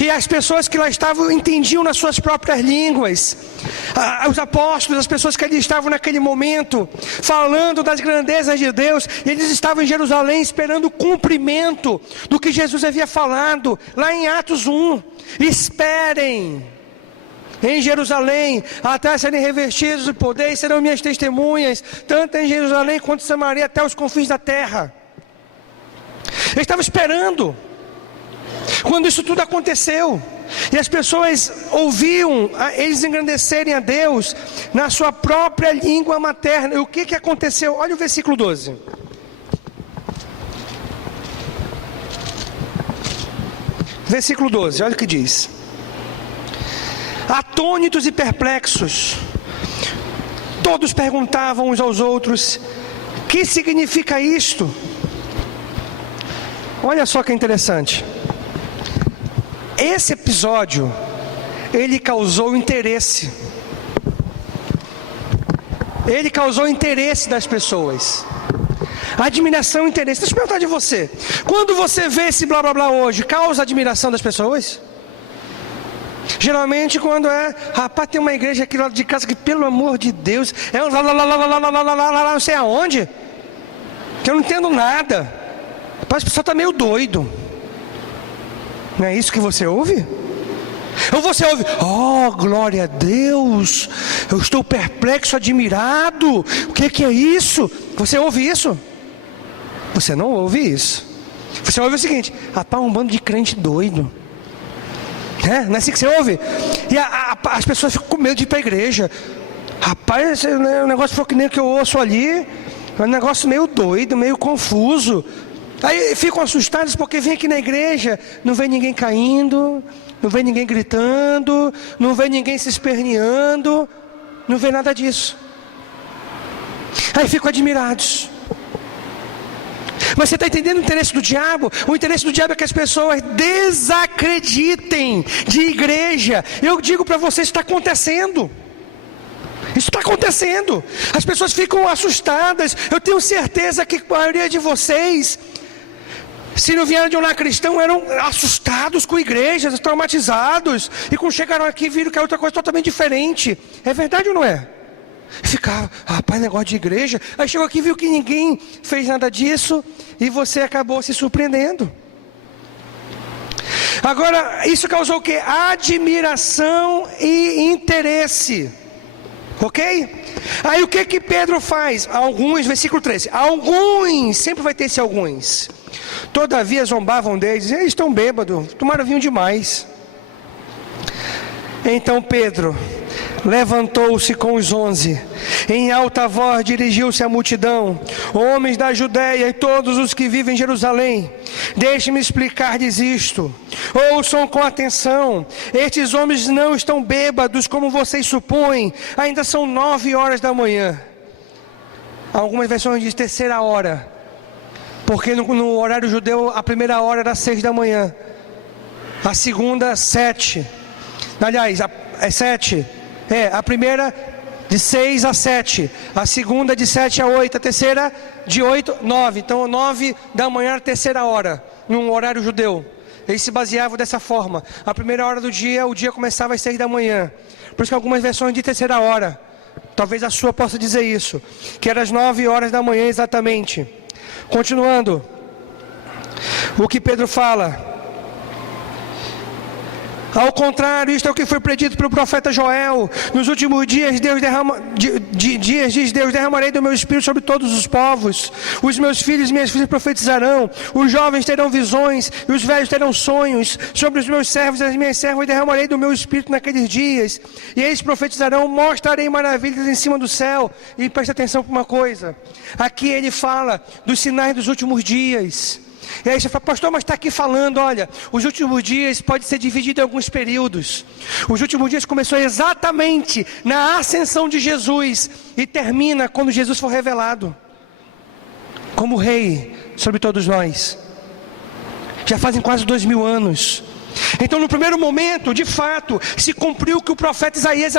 e as pessoas que lá estavam entendiam nas suas próprias línguas. Os apóstolos, as pessoas que ali estavam naquele momento, falando das grandezas de Deus, eles estavam em Jerusalém esperando o cumprimento do que Jesus havia falado, lá em Atos 1, esperem em Jerusalém, até serem revestidos de poder, e serão minhas testemunhas, tanto em Jerusalém quanto em Samaria, até os confins da terra. Eles estavam esperando, quando isso tudo aconteceu, e as pessoas ouviam eles engrandecerem a Deus na sua própria língua materna. E o que aconteceu? Olha o versículo 12. Versículo 12, olha o que diz: atônitos e perplexos, todos perguntavam uns aos outros: que significa isto? Olha só que interessante. Esse episódio, ele causou interesse. Ele causou interesse das pessoas. Admiração e interesse. Deixa eu perguntar de você. Quando você vê esse blá blá blá hoje, causa admiração das pessoas? Geralmente quando rapaz, tem uma igreja aqui do lado de casa que, pelo amor de Deus, é um lá, não sei aonde, que eu não entendo nada. Parece que o pessoal está meio doido. Não é isso que você ouve? Ou você ouve: oh, glória a Deus, eu estou perplexo, admirado, o que é isso? Você ouve isso? Você não ouve isso. Você ouve o seguinte: rapaz, um bando de crente doido. Não é assim que você ouve? E as pessoas ficam com medo de ir para a igreja. Rapaz, o negócio foi que nem que eu ouço ali, é um negócio meio doido, meio confuso. Aí ficam assustados porque vem aqui na igreja, não vê ninguém caindo, não vê ninguém gritando, não vê ninguém se esperneando, não vê nada disso. Aí ficam admirados. Mas você está entendendo o interesse do diabo? O interesse do diabo é que as pessoas desacreditem de igreja. Eu digo para você, isso está acontecendo. Isso está acontecendo. As pessoas ficam assustadas. Eu tenho certeza que a maioria de vocês, se não vieram de um lar cristão, eram assustados com igrejas, traumatizados. E quando chegaram aqui, viram que é outra coisa totalmente diferente. É verdade ou não é? Ficava: rapaz, negócio de igreja. Aí chegou aqui e viu que ninguém fez nada disso, e você acabou se surpreendendo. Agora, isso causou o quê? Admiração e interesse. Ok? Aí o que Pedro faz? Alguns, versículo 13. Alguns, sempre vai ter esse alguns. Todavia zombavam deles: eles estão bêbados, tomaram vinho demais. Então Pedro, levantou-se com os 11, em alta voz dirigiu-se à multidão: homens da Judéia e todos os que vivem em Jerusalém, deixe-me explicar-lhes isto. Ouçam com atenção, estes homens não estão bêbados como vocês supõem, ainda são 9 horas da manhã. Algumas versões dizem terceira hora, porque no horário judeu a primeira hora era 6 da manhã, a segunda 7, aliás, é 7, a primeira de 6 a 7, a segunda de 7 a 8, a terceira de 8 a 9, então 9 da manhã era a terceira hora, num horário judeu. Eles se baseavam dessa forma, a primeira hora do dia, o dia começava às 6 da manhã, por isso que algumas versões de terceira hora, talvez a sua possa dizer isso, que era às 9 horas da manhã exatamente. Continuando, o que Pedro fala: ao contrário, isto é o que foi predito pelo profeta Joel: nos últimos dias, diz Deus, derramarei do meu espírito sobre todos os povos. Os meus filhos e minhas filhas profetizarão, os jovens terão visões e os velhos terão sonhos. Sobre os meus servos e as minhas servas derramarei do meu espírito naqueles dias, e eles profetizarão, mostrarei maravilhas em cima do céu. E preste atenção para uma coisa, aqui ele fala dos sinais dos últimos dias. E aí você fala: pastor, mas está aqui falando, olha, os últimos dias pode ser dividido em alguns períodos. Os últimos dias começou exatamente na ascensão de Jesus e termina quando Jesus for revelado como rei sobre todos nós. Já fazem quase 2000 anos. Então, no primeiro momento, de fato, se cumpriu o que o profeta Isaías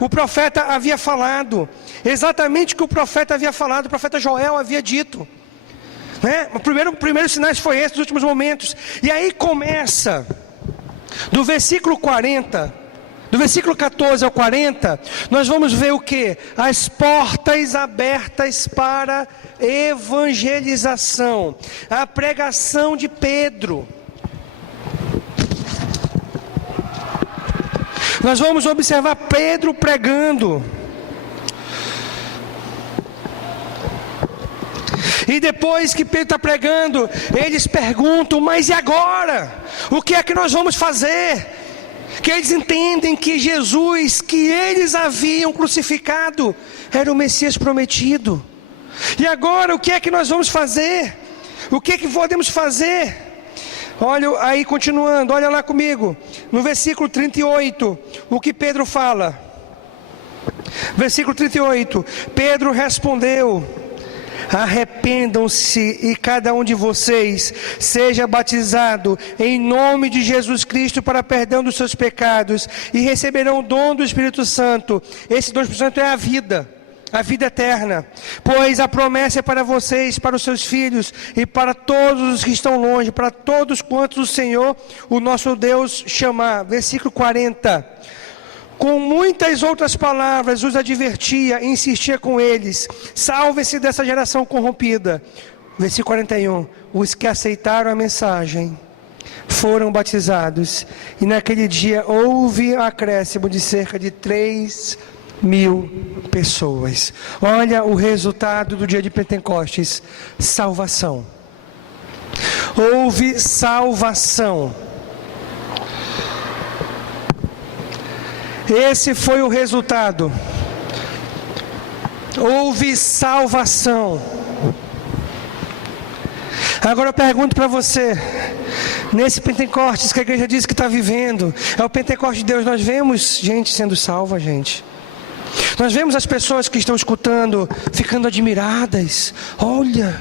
o profeta havia falado. Exatamente o que o profeta havia falado, o profeta Joel havia dito. O primeiro sinais foi esse dos últimos momentos. E aí começa, do versículo 40, do versículo 14 ao 40, nós vamos ver o que? As portas abertas para evangelização, a pregação de Pedro. Nós vamos observar Pedro pregando. E depois que Pedro está pregando, eles perguntam: mas e agora? O que é que nós vamos fazer? Que eles entendem que Jesus, que eles haviam crucificado, era o Messias prometido. E agora o que é que nós vamos fazer? O que é que podemos fazer? Olha aí, continuando, olha lá comigo, no versículo 38, o que Pedro fala. Versículo 38, Pedro respondeu: arrependam-se e cada um de vocês seja batizado em nome de Jesus Cristo para perdão dos seus pecados, e receberão o dom do Espírito Santo. Esse dom do Espírito Santo é a vida eterna, pois a promessa é para vocês, para os seus filhos e para todos os que estão longe, para todos quantos o Senhor, o nosso Deus, chamar. Versículo 40. Com muitas outras palavras os advertia e insistia com eles: salve-se dessa geração corrompida. Versículo 41. Os que aceitaram a mensagem foram batizados, e naquele dia houve um acréscimo de cerca de 3.000 pessoas. Olha o resultado do dia de Pentecostes: salvação. Houve salvação. Esse foi o resultado. Houve salvação. Agora eu pergunto para você, nesse Pentecostes que a igreja diz que está vivendo, é o Pentecostes de Deus, nós vemos gente sendo salva, gente? Nós vemos as pessoas que estão escutando ficando admiradas: olha,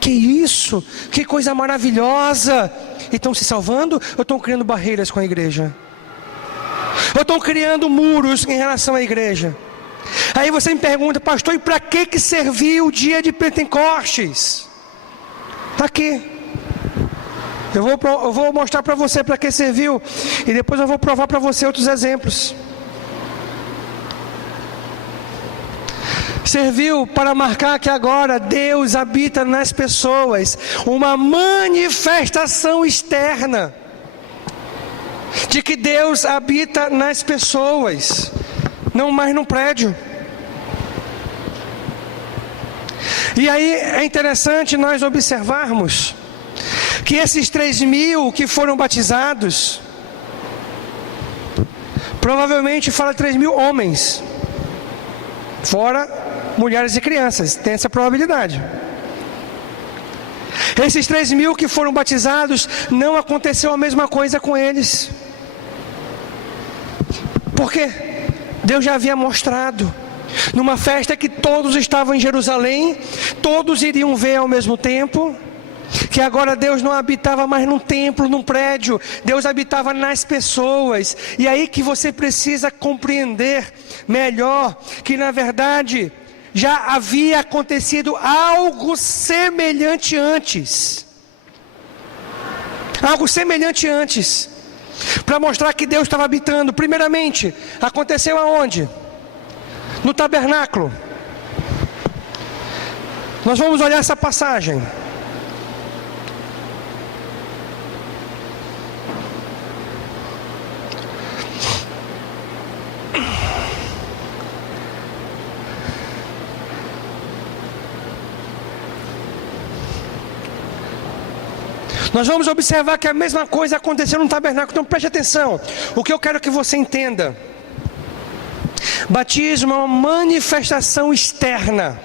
que isso, que coisa maravilhosa. E estão se salvando ou estão criando barreiras com a igreja? Ou estão criando muros em relação à igreja? Aí você me pergunta: pastor, e para que serviu o dia de Pentecostes? Está aqui. Eu vou mostrar para você para que serviu, e depois eu vou provar para você outros exemplos. Serviu para marcar que agora Deus habita nas pessoas, uma manifestação externa de que Deus habita nas pessoas, não mais num prédio. E aí é interessante nós observarmos que esses 3.000 que foram batizados, Provavelmente fala 3.000 homens, fora mulheres e crianças, tem essa probabilidade. Esses 3.000 que foram batizados, não aconteceu a mesma coisa com eles. Por quê? Deus já havia mostrado, numa festa que todos estavam em Jerusalém, todos iriam ver ao mesmo tempo, que agora Deus não habitava mais num templo, num prédio, Deus habitava nas pessoas. E aí que você precisa compreender melhor, que na verdade já havia acontecido algo semelhante antes. Algo semelhante antes, para mostrar que Deus estava habitando. Primeiramente, aconteceu aonde? No tabernáculo. Nós vamos olhar essa passagem. Nós vamos observar que a mesma coisa aconteceu no tabernáculo. Então preste atenção. O que eu quero que você entenda: batismo é uma manifestação externa.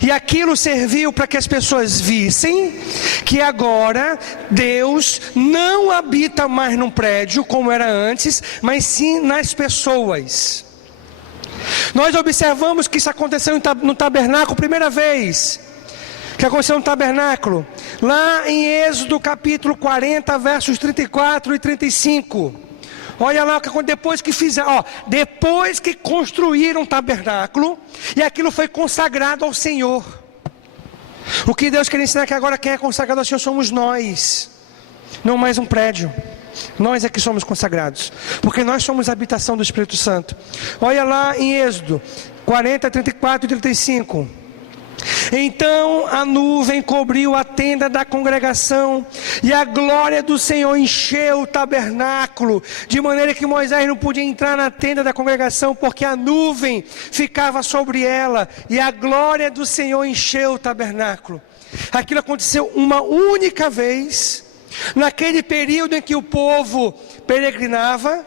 E aquilo serviu para que as pessoas vissem que agora Deus não habita mais num prédio como era antes, mas sim nas pessoas. Nós observamos que isso aconteceu no tabernáculo, primeira vez que aconteceu no tabernáculo, lá em Êxodo capítulo 40, versos 34 e 35. Olha lá o que aconteceu depois que fizeram, depois que construíram o tabernáculo, e aquilo foi consagrado ao Senhor. O que Deus quer ensinar é que agora quem é consagrado ao Senhor somos nós, não mais um prédio. Nós é que somos consagrados, porque nós somos a habitação do Espírito Santo. Olha lá em Êxodo 40, 34 e 35. Então a nuvem cobriu a tenda da congregação, e a glória do Senhor encheu o tabernáculo, de maneira que Moisés não podia entrar na tenda da congregação, porque a nuvem ficava sobre ela, e a glória do Senhor encheu o tabernáculo. Aquilo aconteceu uma única vez, naquele período em que o povo peregrinava,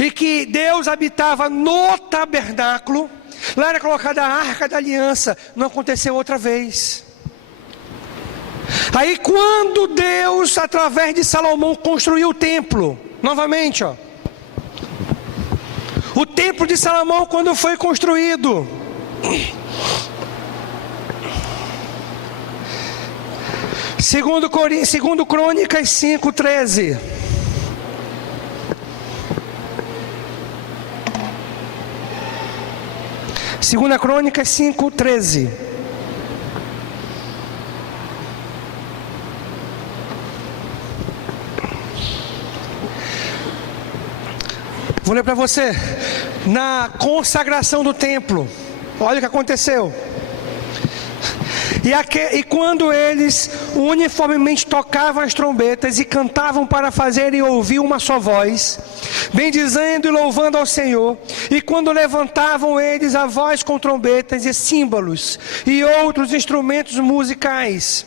e que Deus habitava no tabernáculo. Lá era colocada a arca da aliança. Não aconteceu outra vez. Aí quando Deus, através de Salomão, construiu o templo, novamente, o templo de Salomão, quando foi construído, segundo Crônicas 5:13. Segunda Crônicas 5:13. Vou ler para você. Na consagração do templo, olha o que aconteceu. E quando eles uniformemente tocavam as trombetas e cantavam para fazerem ouvir uma só voz, bendizendo e louvando ao Senhor, e quando levantavam eles a voz com trombetas e símbolos e outros instrumentos musicais,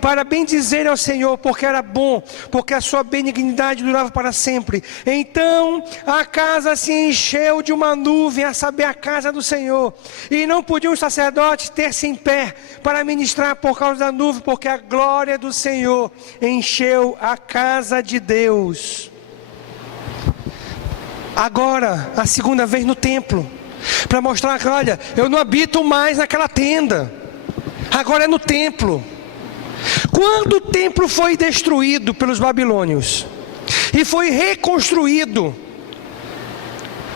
para bendizer ao Senhor, porque era bom, porque a sua benignidade durava para sempre. Então a casa se encheu de uma nuvem, a saber, a casa do Senhor, e não podiam os sacerdotes ter-se em pé para ministrar por causa da nuvem, porque a glória do Senhor encheu a casa de Deus. Agora, a segunda vez no templo, para mostrar que, olha, eu não habito mais naquela tenda, agora é no templo. Quando o templo foi destruído pelos babilônios e foi reconstruído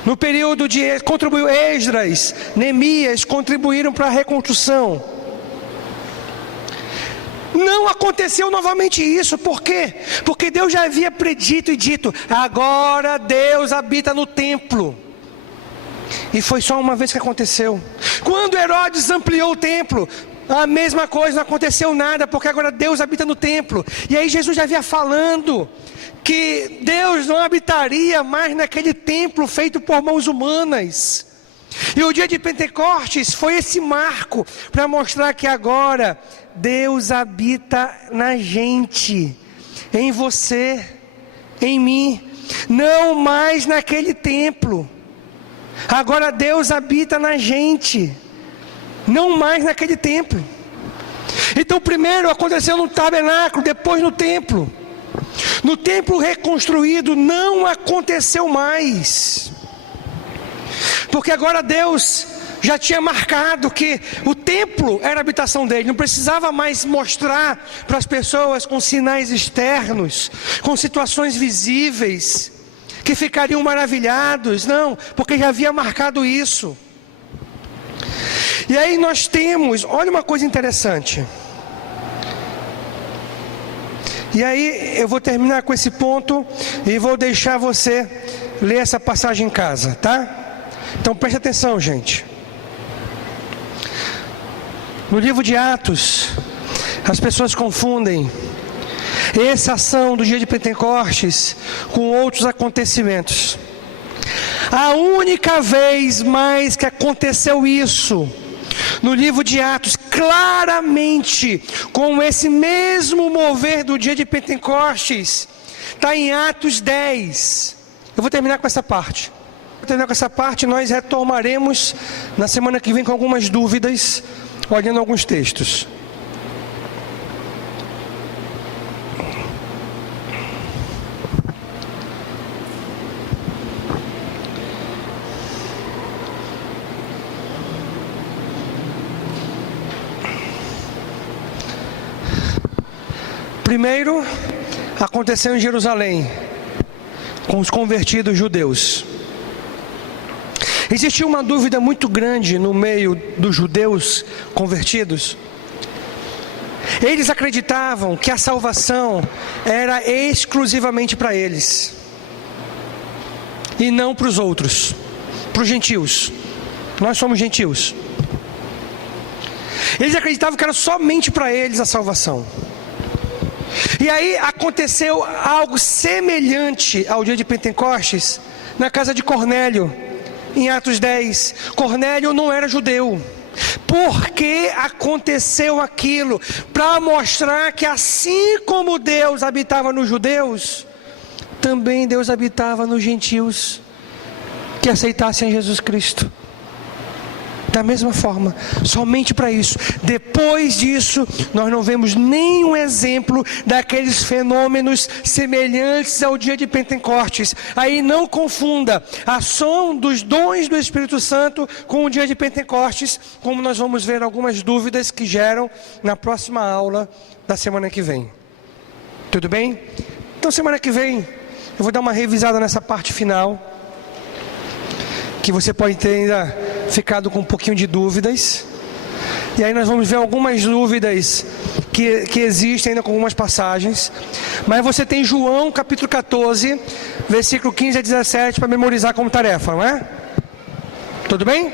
no período de contribuiu Esdras, Neemias, contribuíram para a reconstrução. Não aconteceu novamente isso. Por quê? Porque Deus já havia predito e dito: agora Deus habita no templo. E foi só uma vez que aconteceu. Quando Herodes ampliou o templo, a mesma coisa, não aconteceu nada, porque agora Deus habita no templo. E aí Jesus já havia falando que Deus não habitaria mais naquele templo feito por mãos humanas. E o dia de Pentecostes foi esse marco para mostrar que agora Deus habita na gente, em você, em mim, não mais naquele templo. Agora Deus habita na gente, não mais naquele templo. Então primeiro aconteceu no tabernáculo, depois no templo. No templo reconstruído não aconteceu mais, porque agora Deus já tinha marcado que o templo era a habitação dele. Não precisava mais mostrar para as pessoas com sinais externos, com situações visíveis, que ficariam maravilhados. Não, porque já havia marcado isso. E aí nós temos, olha uma coisa interessante. E aí eu vou terminar com esse ponto e vou deixar você ler essa passagem em casa, tá? Então preste atenção, gente. No livro de Atos, as pessoas confundem essa ação do dia de Pentecostes com outros acontecimentos. A única vez mais que aconteceu isso no livro de Atos, claramente, com esse mesmo mover do dia de Pentecostes, está em Atos 10. Eu vou terminar com essa parte. Nós retomaremos na semana que vem com algumas dúvidas, olhando alguns textos. Primeiro, aconteceu em Jerusalém, com os convertidos judeus. Existia uma dúvida muito grande no meio dos judeus convertidos. Eles acreditavam que a salvação era exclusivamente para eles, e não para os outros, para os gentios. Nós somos gentios. Eles acreditavam que era somente para eles a salvação. E aí aconteceu algo semelhante ao dia de Pentecostes na casa de Cornélio, em Atos 10. Cornélio não era judeu. Por que aconteceu aquilo? Para mostrar que assim como Deus habitava nos judeus, também Deus habitava nos gentios que aceitassem Jesus Cristo. Da mesma forma, somente para isso. Depois disso, nós não vemos nenhum exemplo daqueles fenômenos semelhantes ao dia de Pentecostes. Aí não confunda a ação dos dons do Espírito Santo com o dia de Pentecostes, como nós vamos ver algumas dúvidas que geram na próxima aula da semana que vem. Tudo bem? Então semana que vem eu vou dar uma revisada nessa parte final, que você pode ter ainda ficado com um pouquinho de dúvidas. E aí nós vamos ver algumas dúvidas que existem ainda com algumas passagens. Mas você tem João capítulo 14, versículo 15 a 17 para memorizar como tarefa, não é? Tudo bem?